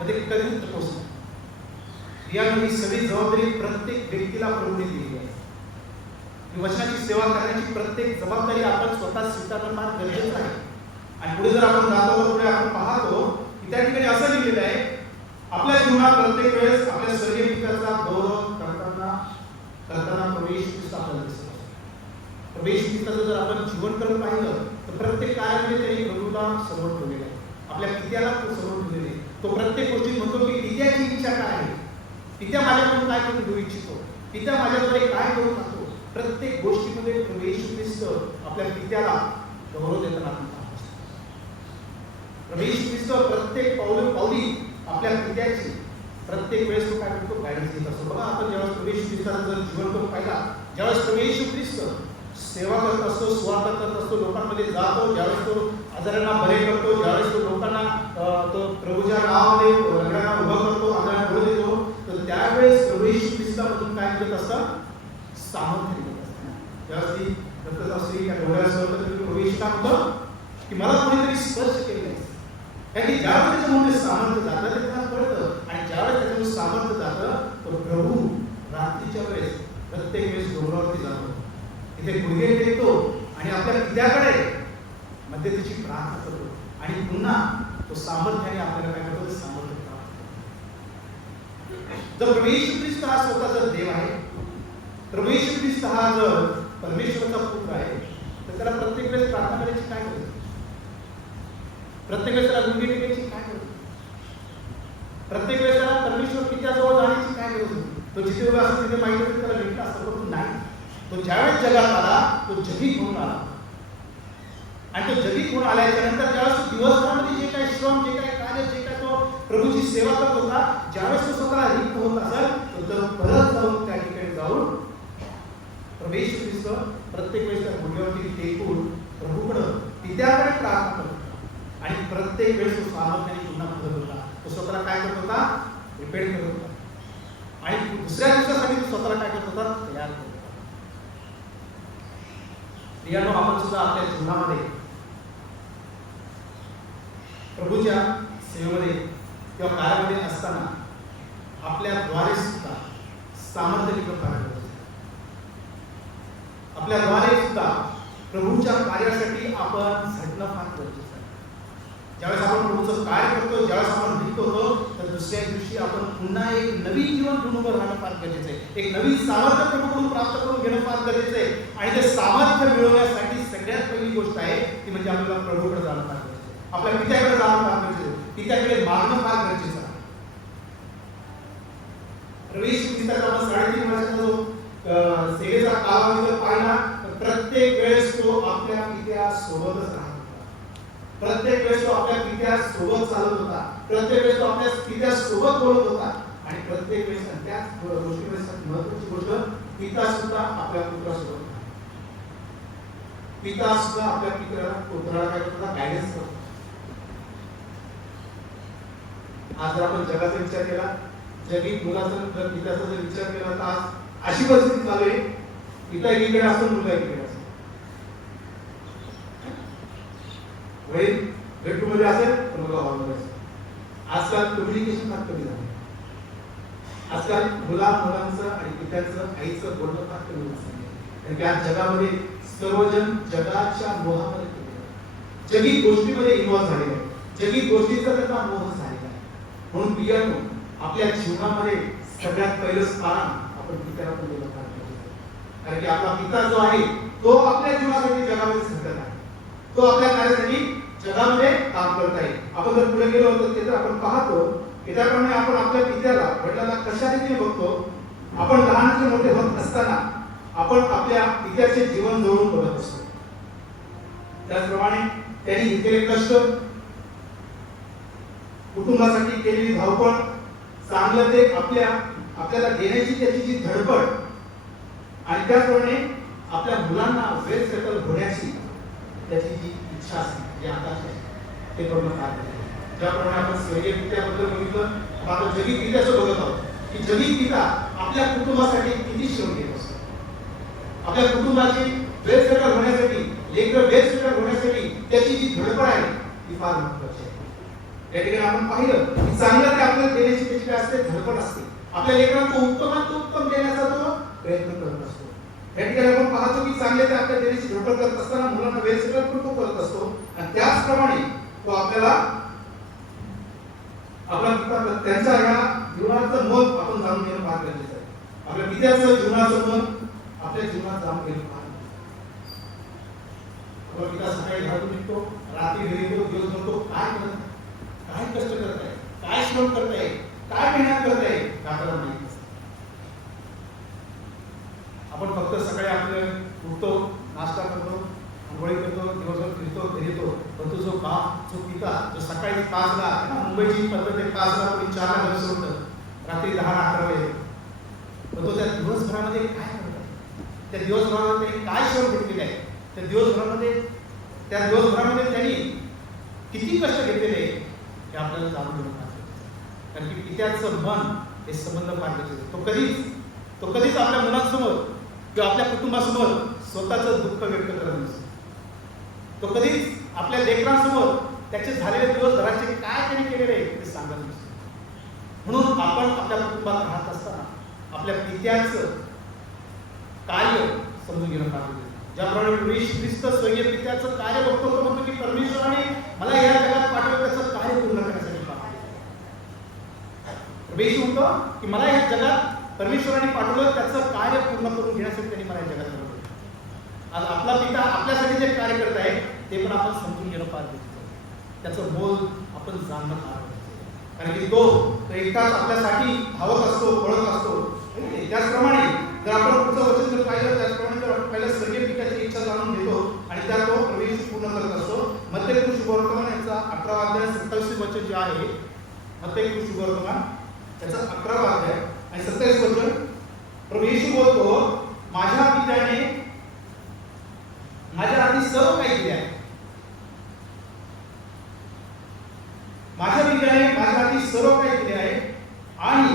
मध्ये कधी पोहोचणार? ही सगळी जबाबदारी प्रत्येक व्यक्तीला प्रभूने दिली आहे. वचनाची सेवा करण्याची प्रत्येक जबाबदारी आपण स्वतः स्वीकारणं फार गरजेचं आहे. आणि पुढे जर आपण जातो, पुढे आपण पाहतो की त्या ठिकाणी असं लिहिलेलं आहे, आपल्या जीवनात प्रत्येक वेळेस आपल्या स्वर्गीय पित्याचा गौरव करताना प्रभू येशू ख्रिस्त आपल्याला दिसत असतो. प्रभू येशू ख्रिस्ताचं जर आपण जीवन करत पाहिलं तर प्रत्येक कार्यामध्ये त्यांनी प्रभूला समोर ठेवलेलं आहे, आपल्या पित्याला समोर ठेवलेले आहे. तो प्रत्येक गोष्टीत म्हणतो की पित्याची इच्छा काय आहे, पित्या माझ्याकडून काय करून घेऊ इच्छितो, पित्या माझ्याकडे काय करू पाहतो. प्रत्येक गोष्टीमध्ये प्रभू येशू ख्रिस्त आपल्या पित्याला गौरव देताना आपण पाहतो. प्रभू येशू ख्रिस्त प्रत्येक पावली आपल्या पित्याची प्रत्येक वेळेस तो काय करतो? गाईडन्स देत असतो. बघा, आपण ज्यावेळेस प्रभू येशू ख्रिस्ताचं जर जीवन करून पाहिला, ज्यावेळेस प्रभू येशू ख्रिस्त सेवा करत असतो, सुवार्ता करत असतो, लोकांमध्ये जातो, ज्यावेळेस तो आजारांना बरे करतो, ज्यावेळेस तो लोकांना तो प्रभूच्या नावामध्ये रगड्यांना उभं करतो, आजारांना बरे देतो, तर त्यावेळेस प्रभू येशू ख्रिस्तामधून काय करत असतं? सामर्थ्य देत असतं. ज्यावेळेस ती रक्तशास्त्री या डोळ्यासोबत प्रभू येशू काय म्हणतो की मला कोणीतरी स्पर्श केलेलं आहे. कारण की ज्यावेळेस त्याच्यामध्ये सामर्थ्य जातं ते त्यांना कळतं. आणि ज्यावेळेस त्याच्यामध्ये सामर्थ्य जातं तो प्रभू रात्रीच्या वेळेस प्रत्येक वेळेस डोंगरावरती जातो, तिथे गुडघे टेकतो आणि आपल्या पित्याकडे मध्यस्थीची प्रार्थना करतो आणि पुन्हा तो सामर्थ्याने आपल्याला काय करतो? सामर्थ्य प्राप्त करतो. जर प्रभू येशू ख्रिस्त हा स्वतः जर देव आहे, प्रभू येशू ख्रिस्त हा जर परमेश्वराचा पुत्र आहे, तर त्याला प्रत्येक वेळेस प्रार्थना करायची काय गरज? प्रत्येक वेळेस त्याला गुंगी टेकायची काय गरज? प्रत्येक वेळेस त्याला परमेश्वर पित्याजवळ जाण्याची काय गरज? तो जिथे उभा असतो तिथे माहिती होती त्याला भेटला असतो, परंतु नाही. तो ज्यावेळेस जगात आला तो जगी म्हणून आला, आणि तो जगी म्हणून आल्याच्या नंतर ज्यावेळेस दिवसभरामध्ये जे काही श्रम, जे काही कार्य, जे काही तो प्रभूची सेवा करत होता, ज्यावेळेस तो स्वतःला रिक्त होत असेल तर परत जाऊन त्या ठिकाणी जाऊन प्रवेश ख्रिस्त प्रत्येक वेळेस त्या गुंड्यावरती टेकून प्रभूकडं पित्याकडे प्रार्थना करत होता, आणि प्रत्येक वेळेस तो सामर्थ्याने पुन्हा करत होता. तो स्वतःला काय करत होता? रिपेअर करत होता, आणि दुसऱ्या दिवसासाठी तो स्वतःला काय करत होता? तयार करत होता. प्रियानो, आपण सुद्धा आपल्या जीवनामध्ये प्रभूच्या सेवेमध्ये किंवा कार्यामध्ये असताना आपल्याद्वारे सुद्धा सामर्थ्य निघत आहे. आपल्याद्वारे सुद्धा प्रभूच्या कार्यासाठी आपण झटणं फार गरजेचं आहे. ज्यावेळेस आपण प्रभूचं कार्य करतो, ज्यावेळेस आपण रिक्त होतो, तर दुसऱ्या दिवशी आपण पुन्हा एक नवीन जीवन घेऊन उभं राहणं फार गरजेचं आहे. एक नवीन सामर्थ्य प्रभूकडून प्राप्त करून घेणं फार गरजेचं आहे. आणि ते सामर्थ्य मिळवण्यासाठी सगळ्यात पहिली गोष्ट आहे ती म्हणजे आपल्याला प्रभूकडे जाणं फार गरजेचं आहे. आपल्या पित्याकडे जाणं फार गरजेचं आहे. पित्याकडे मागणं फार गरजेचं आहे. प्रवेश ख्रिस्ताचा आपण 3.5 वर्षाचा जो सेवेचा कालावधी जर पाहिला तर प्रत्येक वेळेस तो आपल्या पित्या सोबतच राहत होता. प्रत्येक वेळेस तो आपल्या पित्या सोबत चालत होता. प्रत्येक वेळेस तो आपल्या पित्या सोबत बोलत होता, आणि प्रत्येक वेळेस त्याच गोष्टीमध्ये महत्त्वाची गोष्ट, पिता सुद्धा आपल्या पुत्रासोबत होता. पिता सुद्धा आपल्या पुत्राला काय करत होता? गायडन्स करत होता. आज जर आपण जगाचा विचार केला, जगी मुलाचा जर पित्याचा जर विचार केला तर आज अशी परिस्थिती चालू आहे, पिता एकीकडे असतो, मुलगा एकीकडे असतो. वडील बेडरूममध्ये असेल तर मुलगा हॉलमध्ये असेल. आजकाल कम्युनिकेशन फार कमी झालं. आजकाल मुलांचं आणि पित्याचं, आईचं बोलणं फार कमी झालं. कारण की आज जगामध्ये सर्वजण जगाच्या मोहामध्ये जगी गोष्टीमध्ये इन्व्हॉल्व झालेले आहे. जगी गोष्टीचा त्यांना मोह झालेला आहे. म्हणून पियानो आपल्या जीवनामध्ये सगळ्यात पहिलं स्थान आपण पित्याला पण दिलं पाहिजे. कारण की आपला पिता जो आहे तो आपल्या जीवनासाठी जगामध्ये झटत आहे. तो आपल्या कार्यासाठी जगामध्ये काम करत आहे. आपण जर पुढे गेलो तर ते तर आपण पाहतो की त्याप्रमाणे आपण आपल्या पित्याला, वडिलांना कशा रीतीने बघतो. आपण लहानचे मोठे होत असताना आपण आपल्या पित्याचे जीवन जगून बघत असतो. त्याचप्रमाणे त्यांनी घेतलेले कष्ट, कुटुंबासाठी केलेली धावपळ, चांगलं ते आपल्याला देण्याची त्याची जी धडपड, आणि त्याचप्रमाणे आपल्या मुलांना वेल सेटल होण्याची त्याची जी इच्छा असते, जी आकांक्षा असते, ते करणं फार गरजेचं आहे. ज्याप्रमाणे आपण स्वर्गीय पित्याबद्दल बघितलं, आपण जगी पित्याचं बघत आहोत की जगी पिता आपल्या कुटुंबासाठी किती श्रम घेत असतो. आपल्या कुटुंबाची वेल सेटल होण्यासाठी, लेकरं वेल सेटल होण्यासाठी त्याची जी धडपड आहे ती फार महत्त्वाची आहे. या ठिकाणी आपण पाहिलं की चांगलं ते आपल्याला देण्याची त्याची काय असते? धडपड असते. आपल्या लेकरांना उत्तमात उत्तम देण्याचा तो प्रयत्न करत असतो. या ठिकाणी आपण पाहतो की चांगले ते आपल्या देण्याची धडपड करत असताना मुलांना वेल सेटल पण तो करत असतो, आणि त्याचप्रमाणे तो आपल्याला आपला पिता त्यांच्या या जीवनाचं मत आपण जाणून घेणं फार गरजेचं आहे. आपल्या पित्याचं जीवनाचं मत आपल्या जीवनात जाणून घेणं फार गरजेचं आहे. आपला पिता सकाळी घरातून निघतो, रात्री घरी येतो, दिवसभर तो काय करत, काय कष्ट करत आहे, काय श्रम करत आहे, काय मेहनत करत आहे, आपल्याला माहिती नसतं. आपण फक्त सकाळी आपले उठतो, नाश्ता करतो, आंघोळी करतो, दिवसभर फिरतो, घरी येतो. पण तो जो बाप, जो पिता, जो सकाळी 5ला, मुंबईची पद्धत आहे 5ला कोणी 4ला घर सोडतं, रात्री 10-11 येतो. पण तो त्या दिवसभरामध्ये काय करत आहे, त्या दिवसभरामध्ये काय श्रम घेतलेले आहे, त्या दिवसभरामध्ये त्यांनी किती कष्ट घेतलेले आहे हे आपल्याला जाणून घेणं फार गरजेचं आहे. कारण की पित्याचं मन हे संबंध फार गरजेचं आहे. तो कधीच आपल्या मुलांसमोर किंवा आपल्या कुटुंबासमोर स्वतःचं दुःख व्यक्त करत नसतो. तो कधीच आपल्या लेकरांसमोर त्याचे झालेले दिवसभराचे काय त्यांनी केलेले आहे ते सांगत नसतो. म्हणून आपण आपल्या कुटुंबात राहत असताना आपल्या पित्याचं कार्य समजून घेणं फार गरजेचं आहे. ज्याप्रमाणे येशू ख्रिस्त स्वर्गीय पित्याचं कार्य बघतो, तो म्हणतो की परमेश्वराने मला या जगात पाठवलं त्याचं कार्य पूर्ण करण्यासाठी पाठवलं. प्रवेश होतो की मला ह्या जगात परमेश्वराने पाठवलं, त्याचं कार्य पूर्ण करून घेण्यासाठी त्यांनी मला या जगात पाठवलं. आज आपला पिता आपल्यासाठी जे कार्य करत आहे ते पण आपण समजून घेणं फार गरजेचं आहे. त्याचं मोल आपण जाणणं फार गरजेचं आहे. कारण की तो एकटाच आपल्यासाठी धावत असतो, पळत असतो. त्याचप्रमाणे जर आपण पुढचं वचन जर पाहिलं, त्याचप्रमाणे जर आपण पहिल्या स्वर्गीय पित्याची इच्छा जाणून घेतो आणि त्यात तो प्रवेश पूर्ण करत असतो. मत्तेय शुभवर्तमान याचा 11 अध्याय 27 वचन जे आहे, मत्तेय शुभवर्तमान त्याचा 11 अध्याय आणि 27 वचन, प्रभू येशू बोलतो, माझ्या पित्याने माझ्या हाती सर्व काही दिले आहे. माझ्या पित्याने माझ्या हाती सर्व काही दिले आहे आणि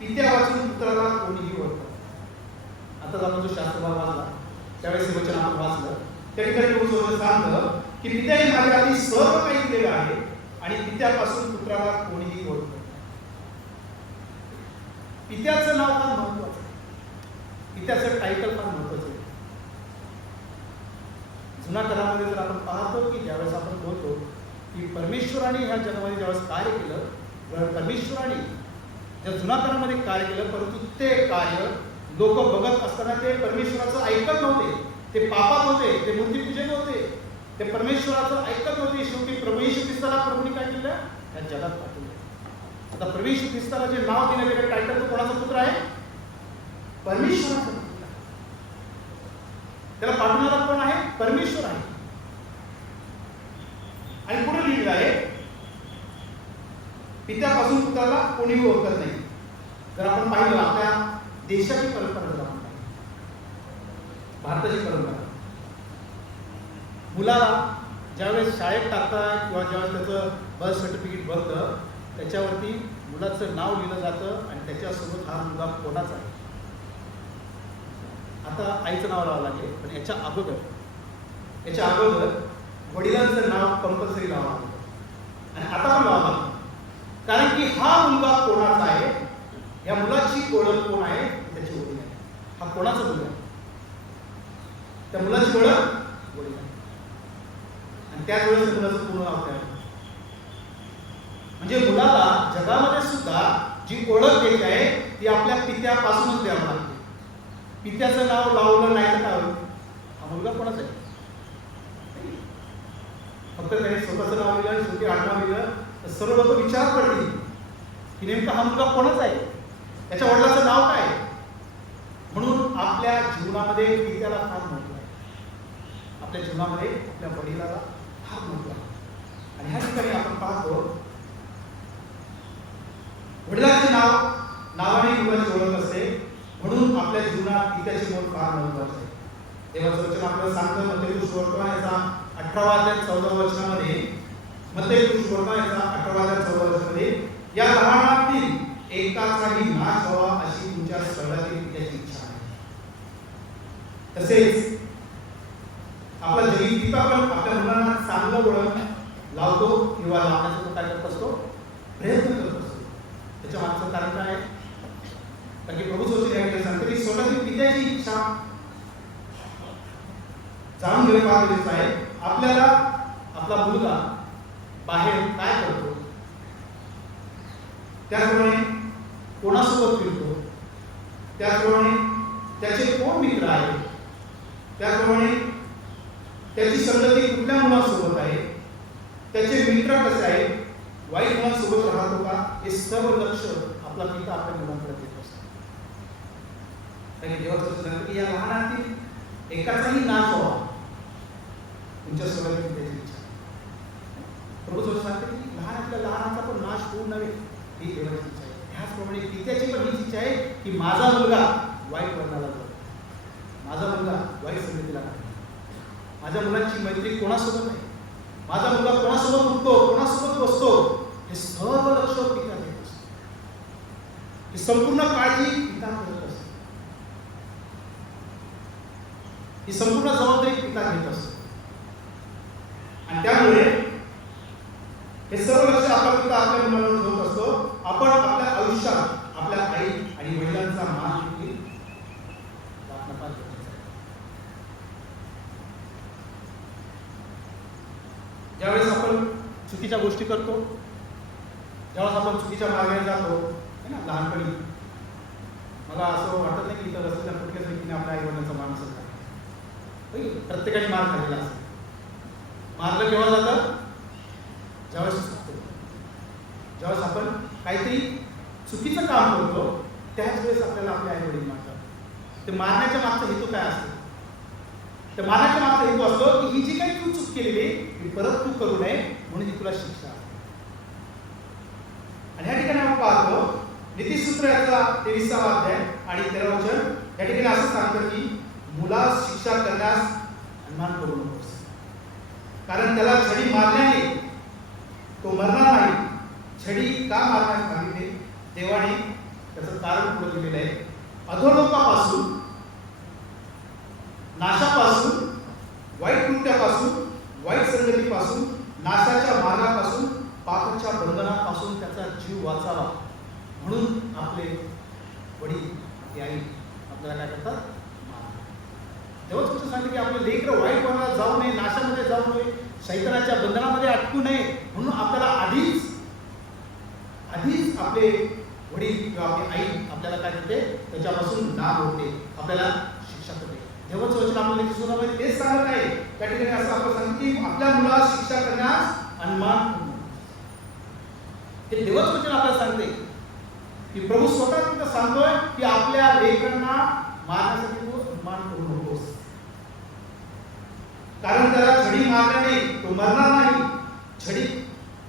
पित्या वाचून पुत्राला कोणीही ओळखत. आता आपण जो शास्त्रभाग वाचला त्यावेळेस हे वचन आपण वाचलं, त्या ठिकाणी प्रभू सांगतं की पित्याने माझ्या हाती सर्व काही दिलेलं आहे आणि पित्यापासून पुत्राला कोणीही ओळखत. पित्याचं नाव फार महत्वाचं आहे. पित्याचं टायटल फार महत्वाचं आहे. जुन्या करारामध्ये जर आपण पाहतो की ज्यावेळेस आपण बोलतो की परमेश्वराने ह्या जगामध्ये ज्यावेळेस कार्य केलं, परमेश्वराने ज्या जुन्या करारामध्ये कार्य केलं, परंतु ते कार्य लोक बघत असताना ते परमेश्वराचं ऐकत नव्हते. ते पापात होते, ते मूर्तीपूजक होते, ते परमेश्वराचं ऐकत नव्हते. शेवटी प्रभू येशू ख्रिस्ताला प्रभूने काय केलं? या जगात पाठवलं. आता प्रभू येशू ख्रिस्ताला जे नाव दिलं गेलं टायटल, तो कोणाचा पुत्र आहे? परमेश्वराचा पुत्र. त्याला पाठवणारा कोण आहे? परमेश्वर आहे. आणि पुढे लिहिलेलं आहे, पित्यापासून पुत्राला कोणीही ओळखत नाही. जर आपण पाहिलं आपल्या देशाची परंपरा, जर आपण पाहिली भारताची परंपरा, मुलाला ज्यावेळेस शाळेत टाकतात किंवा ज्यावेळेस त्याचं बर्थ सर्टिफिकेट बनतं, त्याच्यावरती मुलाचं नाव लिहिलं जातं आणि त्याच्यासोबत हा मुलगा कोणाचा आहे. आता आईचं नाव लावावं लागेल, पण याच्या अगोदर वडिलांचं नाव कंपल्सरी लावावं लागतं. आणि आता पण लावावं लागतं, कारण की हा मुलगा कोणाचा आहे, या मुलाची ओळख कोण आहे, त्याची वडील आहे. हा कोणाचा मुलगा आहे, त्या मुलाची ओळख वडील आहे. आणि त्याच वेळेस मुलाचं पूर्ण नाव तयार होतं. म्हणजे मुलाला जगामध्ये सुद्धा जी ओळख द्यायची आहे ती आपल्या पित्यापासूनच द्यावं लागते. पित्याचं नाव लावलं नाही तर काय होईल? हा मुलगा कोणाचा आहे? फक्त त्याने स्वतःचं नाव लिहिलं, शेवटी आडनाव लिहिलं, तर सर्व लोक विचार पडतील की नेमका हा मुलगा कोणाचा आहे, त्याच्या वडिलाचं नाव काय. म्हणून आपल्या जीवनामध्ये पित्याला फार महत्व आहे. आपल्या जीवनामध्ये आपल्या वडिलाला फार महत्व आहे. आणि ह्या ठिकाणी आपण पाहतो, वडिलांचे नावाने मुलाची ओळख असते. म्हणून आपल्या जीवनात पित्याचे मोल फार महत्वाचे आहे. देवाचं वचन आपल्याला सांगतं, मत्तेय शुभवर्तमान याचा 18 अध्याय 14 वचनामध्ये, मत्तेय शुभवर्तमान याचा 18 अध्याय 14 वचनामध्ये, या लहानातील एकाचाही नाश व्हावा अशी तुमच्या सर्वांची पित्याची इच्छा आहे. तसेच आपला जगी पिता पण आपल्या मुलांना चांगलं वळण लावतो किंवा लावण्याचा तो काय करत असतो? प्रयत्न करत असतो. त्याच्या मागचं कारण काय आहे? कारण की प्रभूच वचन याकडे सांगते की स्वतःची पित्याची इच्छा जाणून घेणं फार गरजेचं आहे. आपल्याला आपला मुलगा बाहेर काय करतो, त्याचप्रमाणे कोणासोबत फिरतो, त्याचप्रमाणे त्याचे कोण मित्र आहेत, त्याचप्रमाणे त्याची संगती कुठल्या मुलांसोबत आहे, त्याचे मित्र कसे आहेत, वाईट मुलांसोबत राहतो का, हे सर्व लक्ष आपला पिता आपल्या मुलांकडे देत असतो. देवाचं सांगतं की या लहानातील एकाचाही नाश व्हावा तुमच्या सर्वांची पित्याची इच्छा. प्रभू सांगते की लहानाचा पण नाश होऊ नये, ही देवाची इच्छा आहे. ह्याचप्रमाणे पित्याची पण हीच इच्छा आहे की माझा मुलगा वाईट वर्णाला जातो, माझा मुलगा वाईट संगतीला नाही, माझ्या मुलांची मैत्री कोणासोबत आहे, माझा मुलगा कोणासोबत उठतो, कोणासोबत बसतो, हे सर्व लक्ष पिता देत असतो. ही संपूर्ण काळजी पिता करत असतो. ही संपूर्ण जबाबदारी पिता घेत असतो. आणि त्यामुळे हे सर्व लक्ष आपला पिता आपल्या मुलांवर ठेवत असतो. आपण आपल्या आयुष्यात आपल्या आई आणि वडिलांचा मान देखील राखणं फार गरजेचं आहे. ज्यावेळेस आपण चुकीच्या गोष्टी करतो, ज्यावेळेस आपण चुकीच्या मार्गाने जातो, है ना. लहानपणी मला असं वाटत नाही की इथं रस्त्याच्या कुठल्याच व्यक्तीने आपल्या आईवडिलांचा मान असला. प्रत्येकाने मार खाल्लेला असेल. मारलं केव्हा जातं? ज्यावेळेस ज्यावेळेस आपण काहीतरी चुकीचं काम करतो त्याच वेळेस आपल्याला आपले आई वडील मारतात. ते मारण्याच्या मागचा हेतू काय असतो? तर मारण्याच्या मागचा हेतू असतो की ही जी काही तू चूक केलेली ही परत तू करू नये म्हणून ती तुला शिक्षा. आणि या ठिकाणी आपण पाहतो नीतिसूत्र याचा 23वा अध्याय आणि 13वे वचन या ठिकाणी असं सांगतं की मुलास शिक्षा करण्यास अन्मान करू नकोस, कारण त्याला छडी मारल्याने तो मरणार नाही. छडी का मारण्यास सांगितले? देवाने त्याचं कारण पुढे दिलेलं आहे. अधोलोकापासून, नाशापासून, वाईट कृत्यापासून, वाईट संगतीपासून, नाशाच्या मार्गापासून, पापाच्या बंधनापासून त्याचा जीव वाचावा म्हणून आपले वडील, आपली आई आपल्याला काय करतात? तेव्हाच कसं सांगितलं की आपले लेकरं वाईट मार्गात जाऊ नये, नाशामध्ये जाऊ नये, शैतानाच्या बंधनामध्ये अटकू नये म्हणून आपल्याला आधीच आपले वडील किंवा आपली आई आपल्याला काय करते? त्याच्यापासून लाभ होते, आपल्याला शिक्षा करते. देवाचं वचन आपल्याला नीतिसूत्रामध्ये तेच सांगत आहे. त्या ठिकाणी असं आपण सांगतो की आपल्या मुलास शिक्षा करण्यास अन्मान करू नकोस. हे देवाचं वचन आपल्याला सांगते की प्रभू स्वतः तिथं सांगतोय की आपल्या लेकरांना मारण्यासाठी तू अन्मान करू नकोस, कारण त्याला छडी मारल्याने तो मरणार नाही.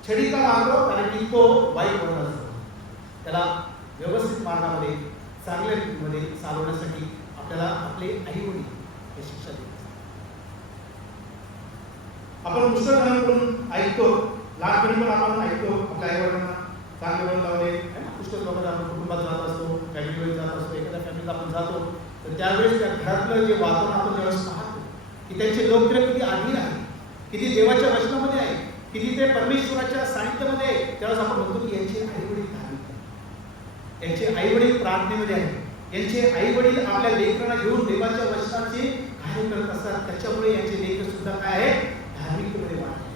छडी का मारतो? कारण की तो वाईट मार्गात असतो. त्याला व्यवस्थित मार्गामध्ये, चांगल्या रीतीमध्ये चालवण्यासाठी आपल्याला आपले आई वडील हे शिक्षा देतात. आपण पुस्तकांकडून ऐकतो, लहानपणी पण आपण ऐकतो आपल्या आई वडिलांना चांगले वळण लावले. पुस्तक लोकांना आपण कुटुंबात जात असतो, फॅमिलीमध्ये जात असतो, एखाद्या फॅमिलीत आपण जातो तर त्यावेळेस त्या घरातलं जे वातावरण आपण ज्यावेळेस पाहतो की त्यांचे लोकप्रिय किती आधीन आहे, किती देवाच्या वचनामध्ये आहे, किती ते परमेश्वराच्या सानिध्यामध्ये आहे, त्यावेळेस आपण म्हणतो की यांचे आई वडील धार्मिक आहेत, यांचे आई वडील प्रार्थनेमध्ये आहेत, यांचे आई वडील आपल्या लेकरांना घेऊन देवाच्या वचनाचे कार्य करत असतात. त्याच्यामुळे यांचे लेकर सुद्धा काय आहे? धार्मिकतेमध्ये वाढले.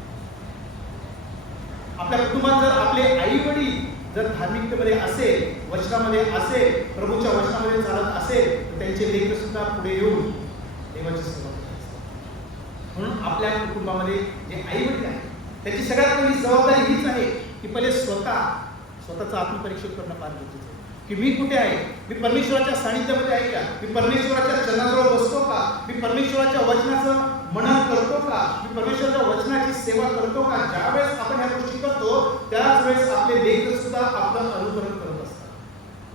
आपल्या कुटुंबात जर आपले आई वडील जर धार्मिकतेमध्ये असेल, वचनामध्ये असेल, प्रभूच्या वचनामध्ये चालत असेल तर त्यांचे लेकर सुद्धा पुढे येऊन देवाची सेवा करतात. म्हणून आपल्या कुटुंबामध्ये जे आई वडील आहेत त्याची सगळ्यात पहिली जबाबदारी हीच आहे की पहिले स्वतःचं आत्मपरीक्षण करणं फार गरजेचं आहे की मी कुठे आहे? मी परमेश्वराच्या सानिध्यामध्ये आहे का? मी परमेश्वराच्या चरणाजवळ बसतो का? मी परमेश्वराच्या वचनाचं मनन करतो का? मी परमेश्वराच्या वचनाची सेवा करतो का? ज्यावेळेस आपण ह्या गोष्टी करतो त्याच वेळेस आपले लेकर सुद्धा आपलं अनुकरण करत असतात.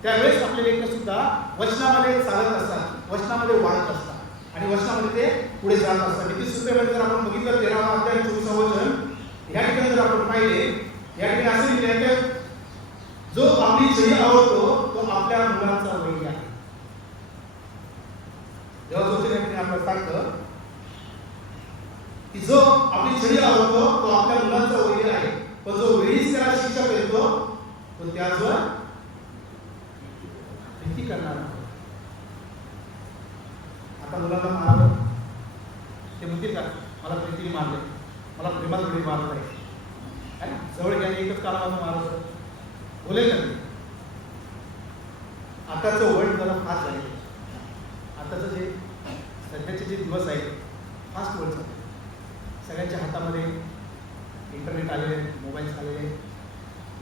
त्यावेळेस आपले लेकर सुद्धा वचनामध्ये चालत असतात, वचनामध्ये वाढत असतात आणि वचनामध्ये ते पुढे जात असतात. नीतिसूत्रामध्ये जर आपण बघितलं 13वा अध्याय 24वे वचन या ठिकाणी जर आपण पाहिले, या ठिकाणी असे लिहिले आहे जो आपली छडी आवडतो तो आपल्या मुलांचा वैरी आहे. देवाचं वचन या ठिकाणी आपल्याला सांगतं की जो आपली छडी आवडतो तो आपल्या मुलांचा वैरी आहे, पण जो वेळीच त्याला शिक्षा करतो तो त्यावर प्रीती करणार नाही. आता मुलांना मारलं ते म्हणतील का मला प्रीतीने मारले, मला प्रेमात वेळी मारत आहे, जवळ घ्यायला एकच कालावधी मारत बोलेल ना. आताचं वर्ल्ड जरा फास्ट झाले, आताचं जे सध्याचे जे दिवस आहेत फास्ट वर्ल्ड झाले. सगळ्यांच्या हातामध्ये इंटरनेट आलेले, मोबाईल्स आलेले,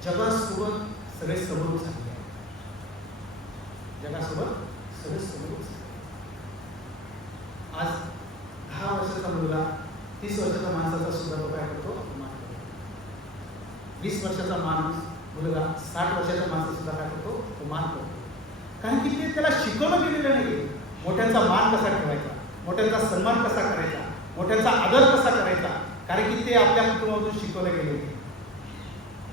जगासोबत सगळे समोर झालेले आहेत. जगासोबत सगळे समोर झाले. आज 10 वर्षाचा मुलगा 30 वर्षाच्या माणसाचा सुद्धा तो काय करतो? अपमान करतो. 20 वर्षाचा माणूस मुलगा 60 वर्षाच्या माणसाचा सुद्धा काय करतो? अपमान करतो. कारण की ते त्याला शिकवलं गेलेलं नाही मोठ्यांचा मान कसा ठेवायचा, मोठ्यांचा सन्मान कसा करायचा, मोठ्यांचा आदर कसा करायचा, कारण की ते आपल्या कुटुंबातून शिकवलं गेले.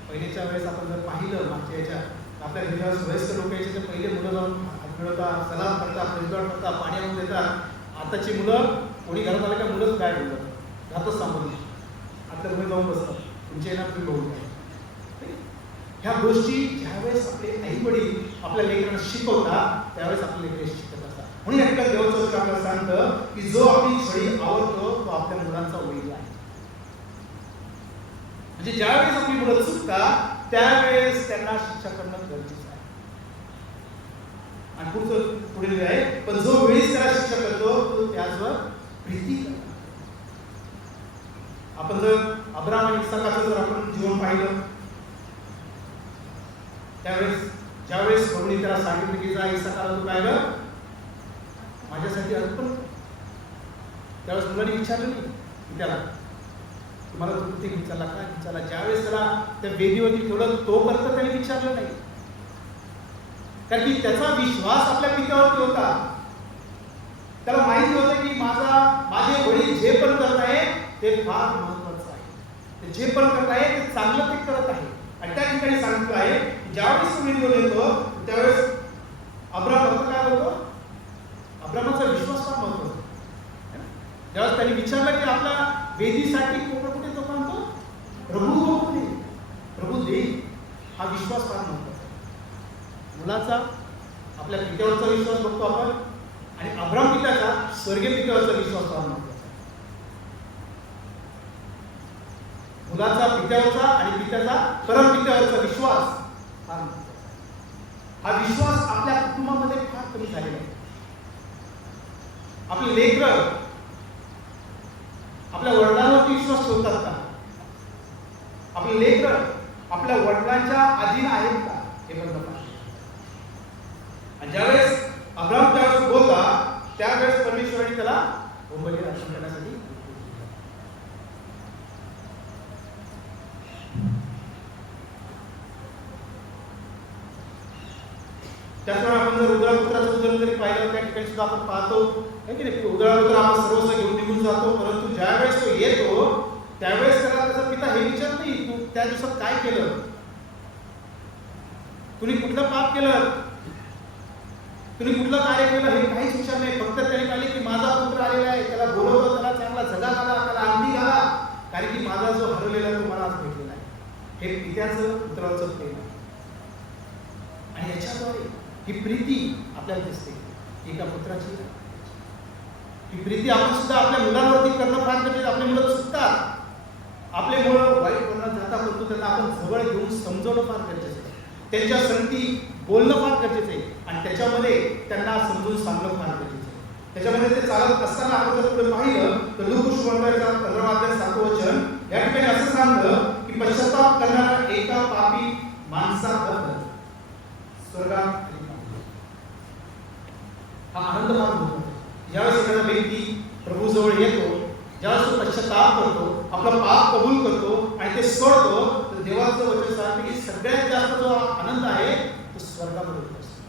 पहिलेच्या वेळेस आपण जर पाहिलं मागच्या याच्यात आपल्या घरात वयस्कर लोक यायचे तर पहिले मुलं जाऊन हात मिळवतात, सलाम करतात, प्रेजवाड करतात, पाणी आणून देतात. आताची मुलं कोणी घरात आलं का मुलंच काय बोलतात, घरातच सांभाळून आता तुम्ही जाऊन बसतात, तुमच्या येणार तुम्ही बघून काय. ह्या गोष्टी ज्यावेळेस आपले आई वडील आपल्या लेकरांना शिकवतात त्यावेळेस आपले लेकर शिकत असतात. म्हणून या ठिकाणी देवाचं वचन आपल्याला सांगतं की जो आपली छडी आवडतो तो आपल्या मुलांचा वैरी आहे. म्हणजे ज्यावेळेस आपली मुलं चुकतात त्यावेळेस त्यांना शिक्षा करणं गरजेचं आहे. आणि पुढचं पुढे लिहिलं आहे, पण जो वेळीच त्याला शिक्षा करतो तो त्याचवर प्रीती करतो. आपण जर अब्राम आणि इसाकाचं जर आपण जीवन पाहिलं, त्यावेळेस ज्यावेळेस प्रभूने त्याला सांगितलं की जा इसाकाला तू काय कर माझ्यासाठी अर्पण, त्यावेळेस मुलांनी विचारलं नाही की त्याला तुम्हाला तू कुठे विचारला काय विचारला. ज्यावेळेस त्याला त्या वेदीवरती ठेवलं तोपर्यंत त्याने विचारलं नाही, कारण की त्याचा विश्वास आपल्या पित्यावरती होता. त्याला माहिती होतं की माझे वडील जे पण करत आहे ते फार महत्वाचं आहे, ते जे पण करत आहे ते चांगलं ते करत आहे. आणि त्या ठिकाणी सांगितलं आहे ज्यावेळेस वेदीवर येतो त्यावेळेस अब्राम फक्त काय होतो, अब्रामाचा विश्वास फार महत्वाचा. ज्यावेळेस त्यांनी विचारलं की आपल्या वेदीसाठी कुठे तो म्हणतो प्रभू देईल, हा विश्वास फार महत्वाचा. मुलाचा आपल्या पित्यावरचा विश्वास बघतो आपण, आणि अब्राम पित्याचा स्वर्गीय पित्यावरचा विश्वास फार महत्वाचा. मुलाचा पित्यावरचा आणि पित्याचा परम पित्यावरचा विश्वास फार महत्वाचा. हा विश्वास आपल्या कुटुंबामध्ये फार कमी झालेला आहे. आपले लेकरं आपल्या वडिलांवरती विश्वास ठेवतात का? आपले लेकरं आपल्या वडिलांच्या अधीन आहेत का? हे पण बघा. आणि ज्यावेळेस अब्राम त्यावेळेस बोलला त्यावेळेस परमेश्वराने त्याला बली अर्पण करण्यासाठी त्याचप्रमाणे आपण जर उदळपुत्राचं उदाहरण जरी पाहिलं त्या ठिकाणी सुद्धा आपण पाहतो की नाही, उदळपुत्र आपण सर्वस्व घेऊन निघून जातो, परंतु ज्यावेळेस तो येतो त्यावेळेस त्याला त्याचा पिता हे विचारत नाही तू त्या दिवसात काय केलं, तुम्ही कुठलं पाप केलं, तुम्ही कुठलं कार्य केलं, हे काहीच विचार नाही. फक्त त्याने पाहिले की माझा पुत्र आलेला आहे, त्याला बोलवलं, त्याला चांगला जगा घाला, त्याला अंगठी घाला, कारण की माझा जो हरवलेला तो मला आज भेटलेला आहे. हे पित्याचं पुत्राचं प्रेम आहे. आणि याच्याद्वारे ही प्रीती आपल्याला दिसते एका पुत्राची. ही प्रीती आपण सुद्धा आपल्या मुलांवरती करणं फार गरजेचं. आपले मुलं चुकतात, आपले मुलं वाईट वळणात जातात, परंतु त्यांना आपण जवळ घेऊन समजवणं फार गरजेचं आहे. त्यांच्या संगती बोलणं फार गरजेचं आहे आणि त्याच्यामध्ये त्यांना समजून सांगणं फार गरजेचं आहे. त्याच्यामध्ये ते चालत असताना आपण जर पुढे पाहिलं तर लूक सुसमाचाराचा 15 अध्याय 7 वचन या ठिकाणी असं सांगतं की पश्चाताप करणारा एका पापी माणसाबद्दल स्वर्गात हा आनंद फार होतो. ज्यावेळेस एखादा व्यक्ती प्रभू जवळ येतो, ज्यावेळेस तो पश्चाताप करतो, आपला पाप कबूल करतो आणि ते सोडतो, तर देवाचं वचन सांगते की सगळ्यात जास्त जो आनंद आहे तो स्वर्गामध्ये होत असतो.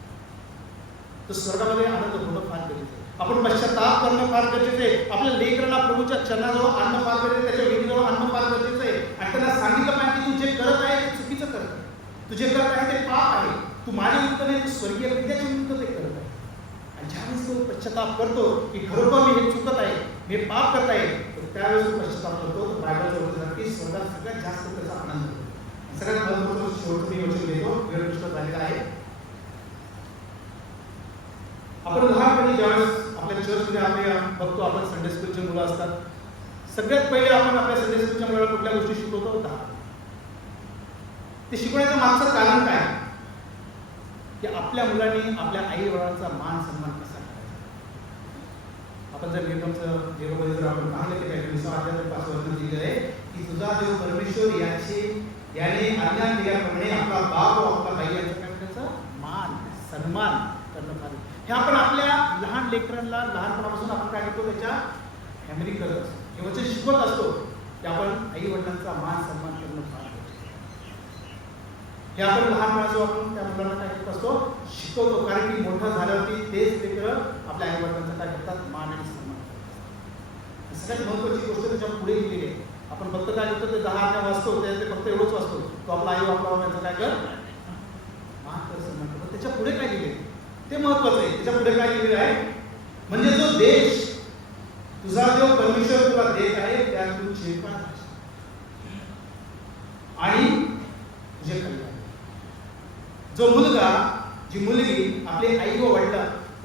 तो स्वर्गामध्ये आनंद होणं फार गरजेचं आहे. आपण पश्चाताप करणं फार गरजेचं आहे. आपल्या लेकरांना प्रभूच्या चरणाजवळ आणणं फार गरजेचं आहे, त्याच्या विधीजवळ आणणं फार गरजेचं आहे. आणि त्यांना सांगितलं पाहिजे की तू जे करत आहे ते चुकीचं करत आहे, तू जे करत आहे ते पाप आहे, तू माझ्या विरुद्ध नाही, तू स्वर्गीय विद्याच्या विरुद्ध ते करत आहे. आणि ज्यावेळेस तो पश्चाताप करतो की खरोखर मी हे चुकत आहे, मी पाप करत आहे, तर त्यावेळेस तो पश्चाताप करतो. तर बायबलचं वचन आहे की स्वर्गात सगळ्यात जास्त त्याचा आनंद होतो. सगळ्यात महत्त्वाचं शेवटचं मी वचन देतो, वेळ झालेला आहे. आपण लहानपणी ज्यावेळेस आपल्या चर्चमध्ये आपण बघतो, आपण संडे स्कूलचे मुलं असतात, सगळ्यात पहिले आपण आपल्या संडे स्कूलच्या मुलाला कुठल्या गोष्टी शिकवतो? 10. ते शिकवण्याचं मागचं कारण काय की आपल्या मुलांनी आपल्या आई वडिलांचा मान सन्मान कसा करायचा. आपण जर निर्गममध्ये जर आपण पाहिलं की काही 5 वचन दिलेलं आहे की तुझा देव परमेश्वर याने आज्ञा दिल्याप्रमाणे आपला बाप व आपला आई यांचा मान सन्मान करणं फार. हे आपण आपल्या लहान लेकरांना लहानपणापासून आपण काय करतो, त्याच्या फॅमिली करत असतो, हे वचन शिकवत असतो की आपण आई वडिलांचा मान सन्मान करणं फार गरजेचं आहे. हे आपण लहानपणाचं आपण त्या मुलांना काय करत असतो, शिकवतो, कारण की मोठं झाल्यावरती तेच लेकरं आपल्या आई वडिलांचा काय करतात, मान आणि सन्मान करतात. सगळ्यात महत्त्वाची गोष्ट त्याच्या पुढे लिहिलेली आहे. आपण फक्त काय करतो, ते 10 आज्ञा वाचतो, ते फक्त एवढंच वाचतो, तो आपला आई बापाचा काय कर मान कर सन्मान कर. त्याच्या पुढे काय लिहिले ते महत्वाचं आहे. त्याच्या पुढे काय लिहिलेलं आहे, म्हणजे जो देश तुझा देव परमेश्वर तुला देत आहे त्यात तू चिरकाळ आणि तुझे कल्याण. जो मुलगा जी मुलगी आपले आई व वडील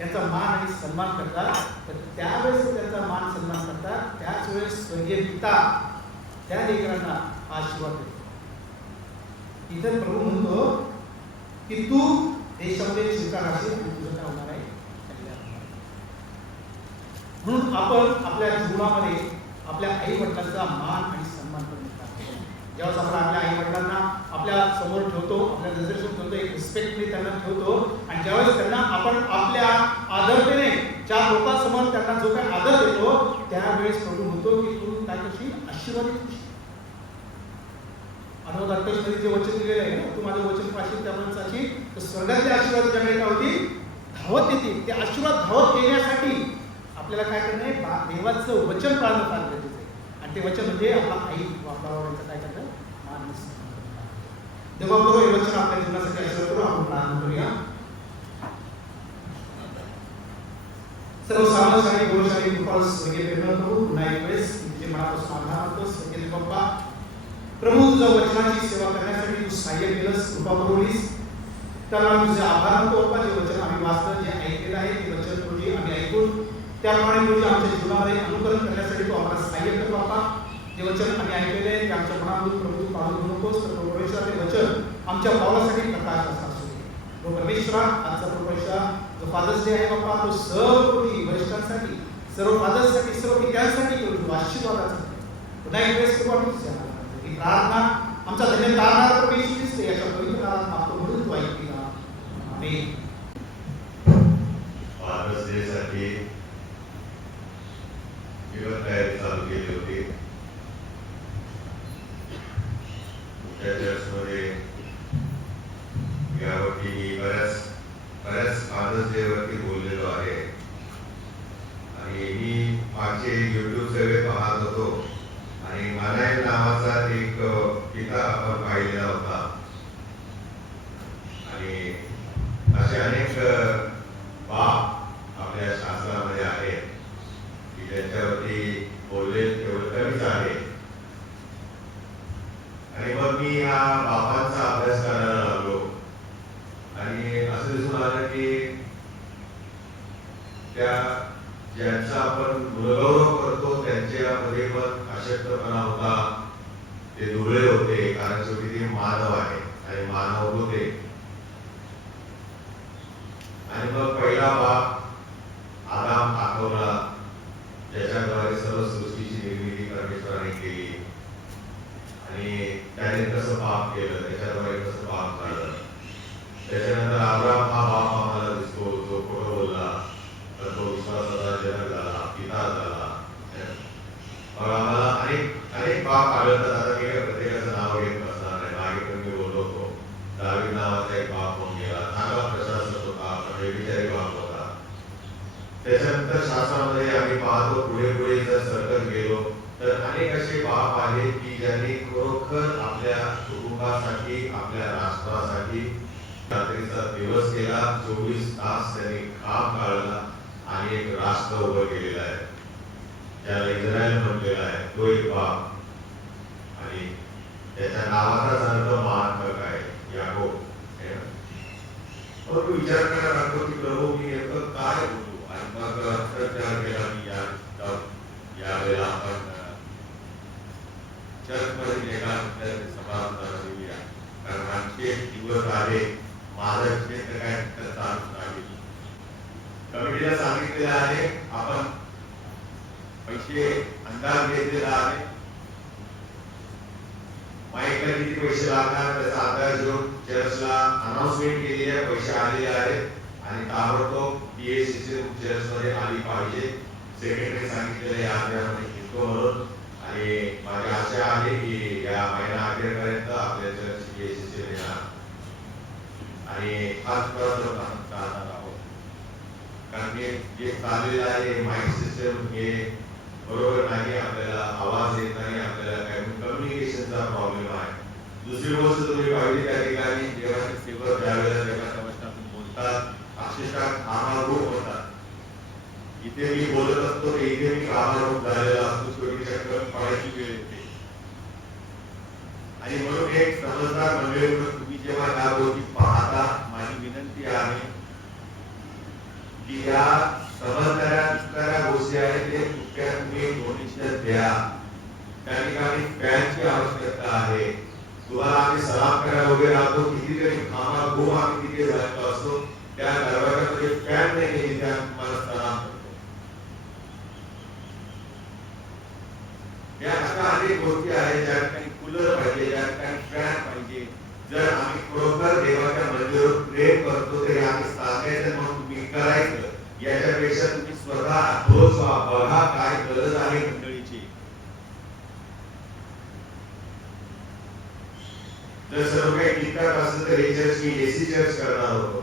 यांचा मान आणि सन्मान करतात, तर त्यावेळेस त्यांचा मान सन्मान करतात, त्याच वेळेस स्वर्गीय पिता त्या लेकरांना आशीर्वाद देतो. इथे प्रभू म्हणतो की तू देशामध्ये चिंता राहतील आणि तुझं काय होणार आहे कल्याण होणार आहे. म्हणून आपण आपल्या जीवनामध्ये आपल्या आई वडिलांचा मान आणि सन्मान करून ज्यावेळेस आपण आपल्या आई वडिलांना आपल्या समोर ठेवतो, आपल्या नजरेसमोर ठेवतो, एक रिस्पेक्टने त्यांना ठेवतो आणि ज्यावेळेस त्यांना आपण आपल्या आदरतेने ज्या लोकांसमोर त्यांना जो काही आदर देतो त्यावेळेस प्रभू म्हणतो की तू काय करशील आशीर्वादित होशील. आठवत अठ्ठावीसमध्ये जे वचन दिलेलं आहे ना, तू माझं वचन पाशील त्या माणसाची तर स्वर्गातले आशीर्वाद ज्यावेळेस काय होतील धावत येतील. ते आशीर्वाद धावत येण्यासाठी आपल्याला काय करणं आहे, देवाचं वचन पाळणं फार गरजेचं आहे. आणि ते वचन म्हणजे आपला आई बाबांचं काय करणं मान तेव्हा बरोबर हे वचन आपल्या जीवनासाठी आशीर्वाद करू. आपण प्रार्थना करूया. सर्व सामर्थ्यशाली गुरुशाली कृपाळू स्वर्गीय प्रेमळ प्रभू, पुन्हा एक वेळेस तुझे मनापासून आभार मानतो. स्वर्गीय बाप्पा प्रभू, तुझ्या वचनाची सेवा करण्यासाठी तू सहाय्य केलंस, कृपा पुरवलीस. तर आम्ही तुझे आभार मानतो बाप्पा. जे वचन आम्ही वाचलं, जे ऐकलेलं आहे ते वचन तुझी आम्ही ऐकून त्याप्रमाणे तुझी आमच्या जीवनामध्ये अनुकरण करण्यासाठी तू आम्हाला सहाय्य कर बाप्पा. जे वचन आम्ही ऐकलेले आहे ते आमच्या मनातून प्रभू काढून घेऊ नकोस. तर परमेश्वरा ते वचन आमच्या पावलासाठी प्रकाश असा असू दे. तो परमेश्वरा आजचा परमेश्वरा जो फादर्स डे आहे बाप्पा, तो सर्व वरिष्ठांसाठी, सर्व फादर्ससाठी, सर्व पित्यांसाठी तू आशीर्वादाचा पुन्हा एक वेळेस कृपा करू. ही प्रार्थना आमचा धन्य तारणारा प्रभू येशू ख्रिस्त याच्या पवित्र नावात मागतो म्हणून तू ऐकली ना. आमेन. फादर्स डे साठी जीवन तयारी चालू केली होती. त्या चर्चमध्ये यावरती बऱ्याच फादर्स डे वरती बोललेलो आहे. आणि मी मागचे युट्यूब सर्वे पाहत होतो आणि मानाय नावाचा एक पिता आपण पाहिलेला होता. आणि असे अनेक बाप आपल्या शास्त्रामध्ये आहेत की ज्यांच्यावरती बोलले तेवढं कमीच आहे. आणि मग मी या बापांचा अभ्यास करायला लागलो आणि असं दिसून आलं की त्या ज्यांचा आपण गुणगौरव करतो त्यांच्यामध्ये पण अशक्तपणा होता. ते दुबळे होते कारण शेवटी ते मानव आहे आणि मानव होते. आणि मग पहिला बाप आदाम दाखवला ज्याच्याद्वारे सर्व सृष्टीची निर्मिती परमेश्वराने केली. आणि त्याने कसं पाप केलं, त्याच्याद्वारे कसं पाप झालं. त्याच्यानंतर अब्राम हा बाप आम्हाला दिसतो जो खोटं बोलला, तर तो विश्वासाचा जनक झाला, पिता झाला. मग आम्हाला अनेक पाप आढळतात. आता मी प्रत्येकाचं नाव घेत बसणार नाही. मागे पण मी बोललो होतो, दावीद नावाचा एक बाप होऊन गेला, चांगला प्रशासक होता, पण व्यभिचारी बाप होता. त्याच्यानंतर शास्त्रामध्ये आम्ही पाहतो पुढे जर सरकत गेलो तर अनेक असे बाप आहेत की ज्यांनी खरोखर आपल्या कुटुंबासाठी, आपल्या राष्ट्रासाठी रात्रीचा दिवस केला, 24 तास त्यांनी काम काढला आणि एक राष्ट्र उभं केलेलं आहे ज्याला इस्रायल म्हटलेला आहे. तो एक बाप आणि त्याच्या नावाचाच अर्थ महात्मक आहे, याकोब. मग विचार करायला लागतो की प्रभू मी नेमकं काय बोलू. आणि मग विचार केला की यावेळेला आपण चर्चमध्ये एका सभा देऊया, कारण आणखी एक दिवस आहे. माझं क्षेत्र काय चालू आहे. कमिटीला सांगितलेलं आहे, आपण पैसे अंदाज घेतलेला आहे. माईकला किती पैसे लागणार त्याचा अंदाज घेऊन चर्चला अनाउन्समेंट केली आहे. पैसे आलेले आहेत आणि ताबडतोब PACC चर्चमध्ये आली पाहिजे. सेक्रेटरी सांगितलेले आठवड्यामध्ये घेतो म्हणून. आणि माझी आशा आहे की या महिना अखेरपर्यंत आपल्या चर्च PACC येणार आणि खास राहणार आहोत. कारण जे चाललेलं आहे माइक सिस्टम हे बरोबर नाही. आपल्याला आवाज येत नाही, आपल्याला काही कम्युनिकेशनचा प्रॉब्लेम आहे. दुसरी गोष्ट तुम्ही पाहिली त्या ठिकाणी देवाची सेवा ज्यावेळेला देवाच्या वचनातून बोलतात अक्षरशः कामारूप होतात. इथे मी बोलत असतो तर इथे मी कामारूप झालेला असतो. छोटी चक्कर पडायची वेळ येते. आणि म्हणून एक समजदार मंडळी तुम्ही जेव्हा या गोष्टी पाहता, माझी विनंती आहे की या समजणाऱ्या गोष्टी आहेत ते तुम्ही डोनेशन द्या. त्या ठिकाणी फॅनची आवश्यकता आहे. तुम्हाला आम्ही सलाम करायला वगैरे राहतो, कितीतरी कामात आम्ही तिथे तिथे झालेला असतो त्या दरवाजामध्ये फॅन नाही आहे त्या मला तणाव करतो. या अशा अनेक गोष्टी आहेत ज्या ठिकाणी कूलर पाहिजे, ज्या ठिकाणी फॅन पाहिजे. जर आम्ही खरोखर देवाच्या मंदिरावर प्रेम करतो तरी आम्ही सांगायचं म्हणून तुम्ही करायचं, याच्यापेक्षा तुम्ही स्वतः अप्रोच व्हा, बघा काय गरज आहे मंडळीची. जर सर्व काही ठीकठाक असलं तर हे चर्च मी एसी चर्च करणार होतो,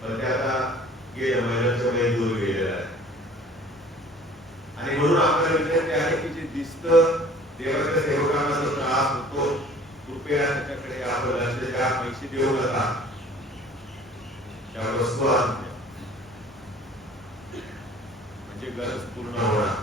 पण ते आता गेल्या महिन्याच्या मध्ये दूर गेलेलं आहे. आणि म्हणून आपल्याला विनंती आहे की जे दिसतं देवाच्या सेवकांना जो त्रास होतो कृपया त्याच्याकडे आपण लक्ष द्या. पैसे देऊ नका, त्या वस्तू आणून द्या म्हणजे गरज पूर्ण होणार.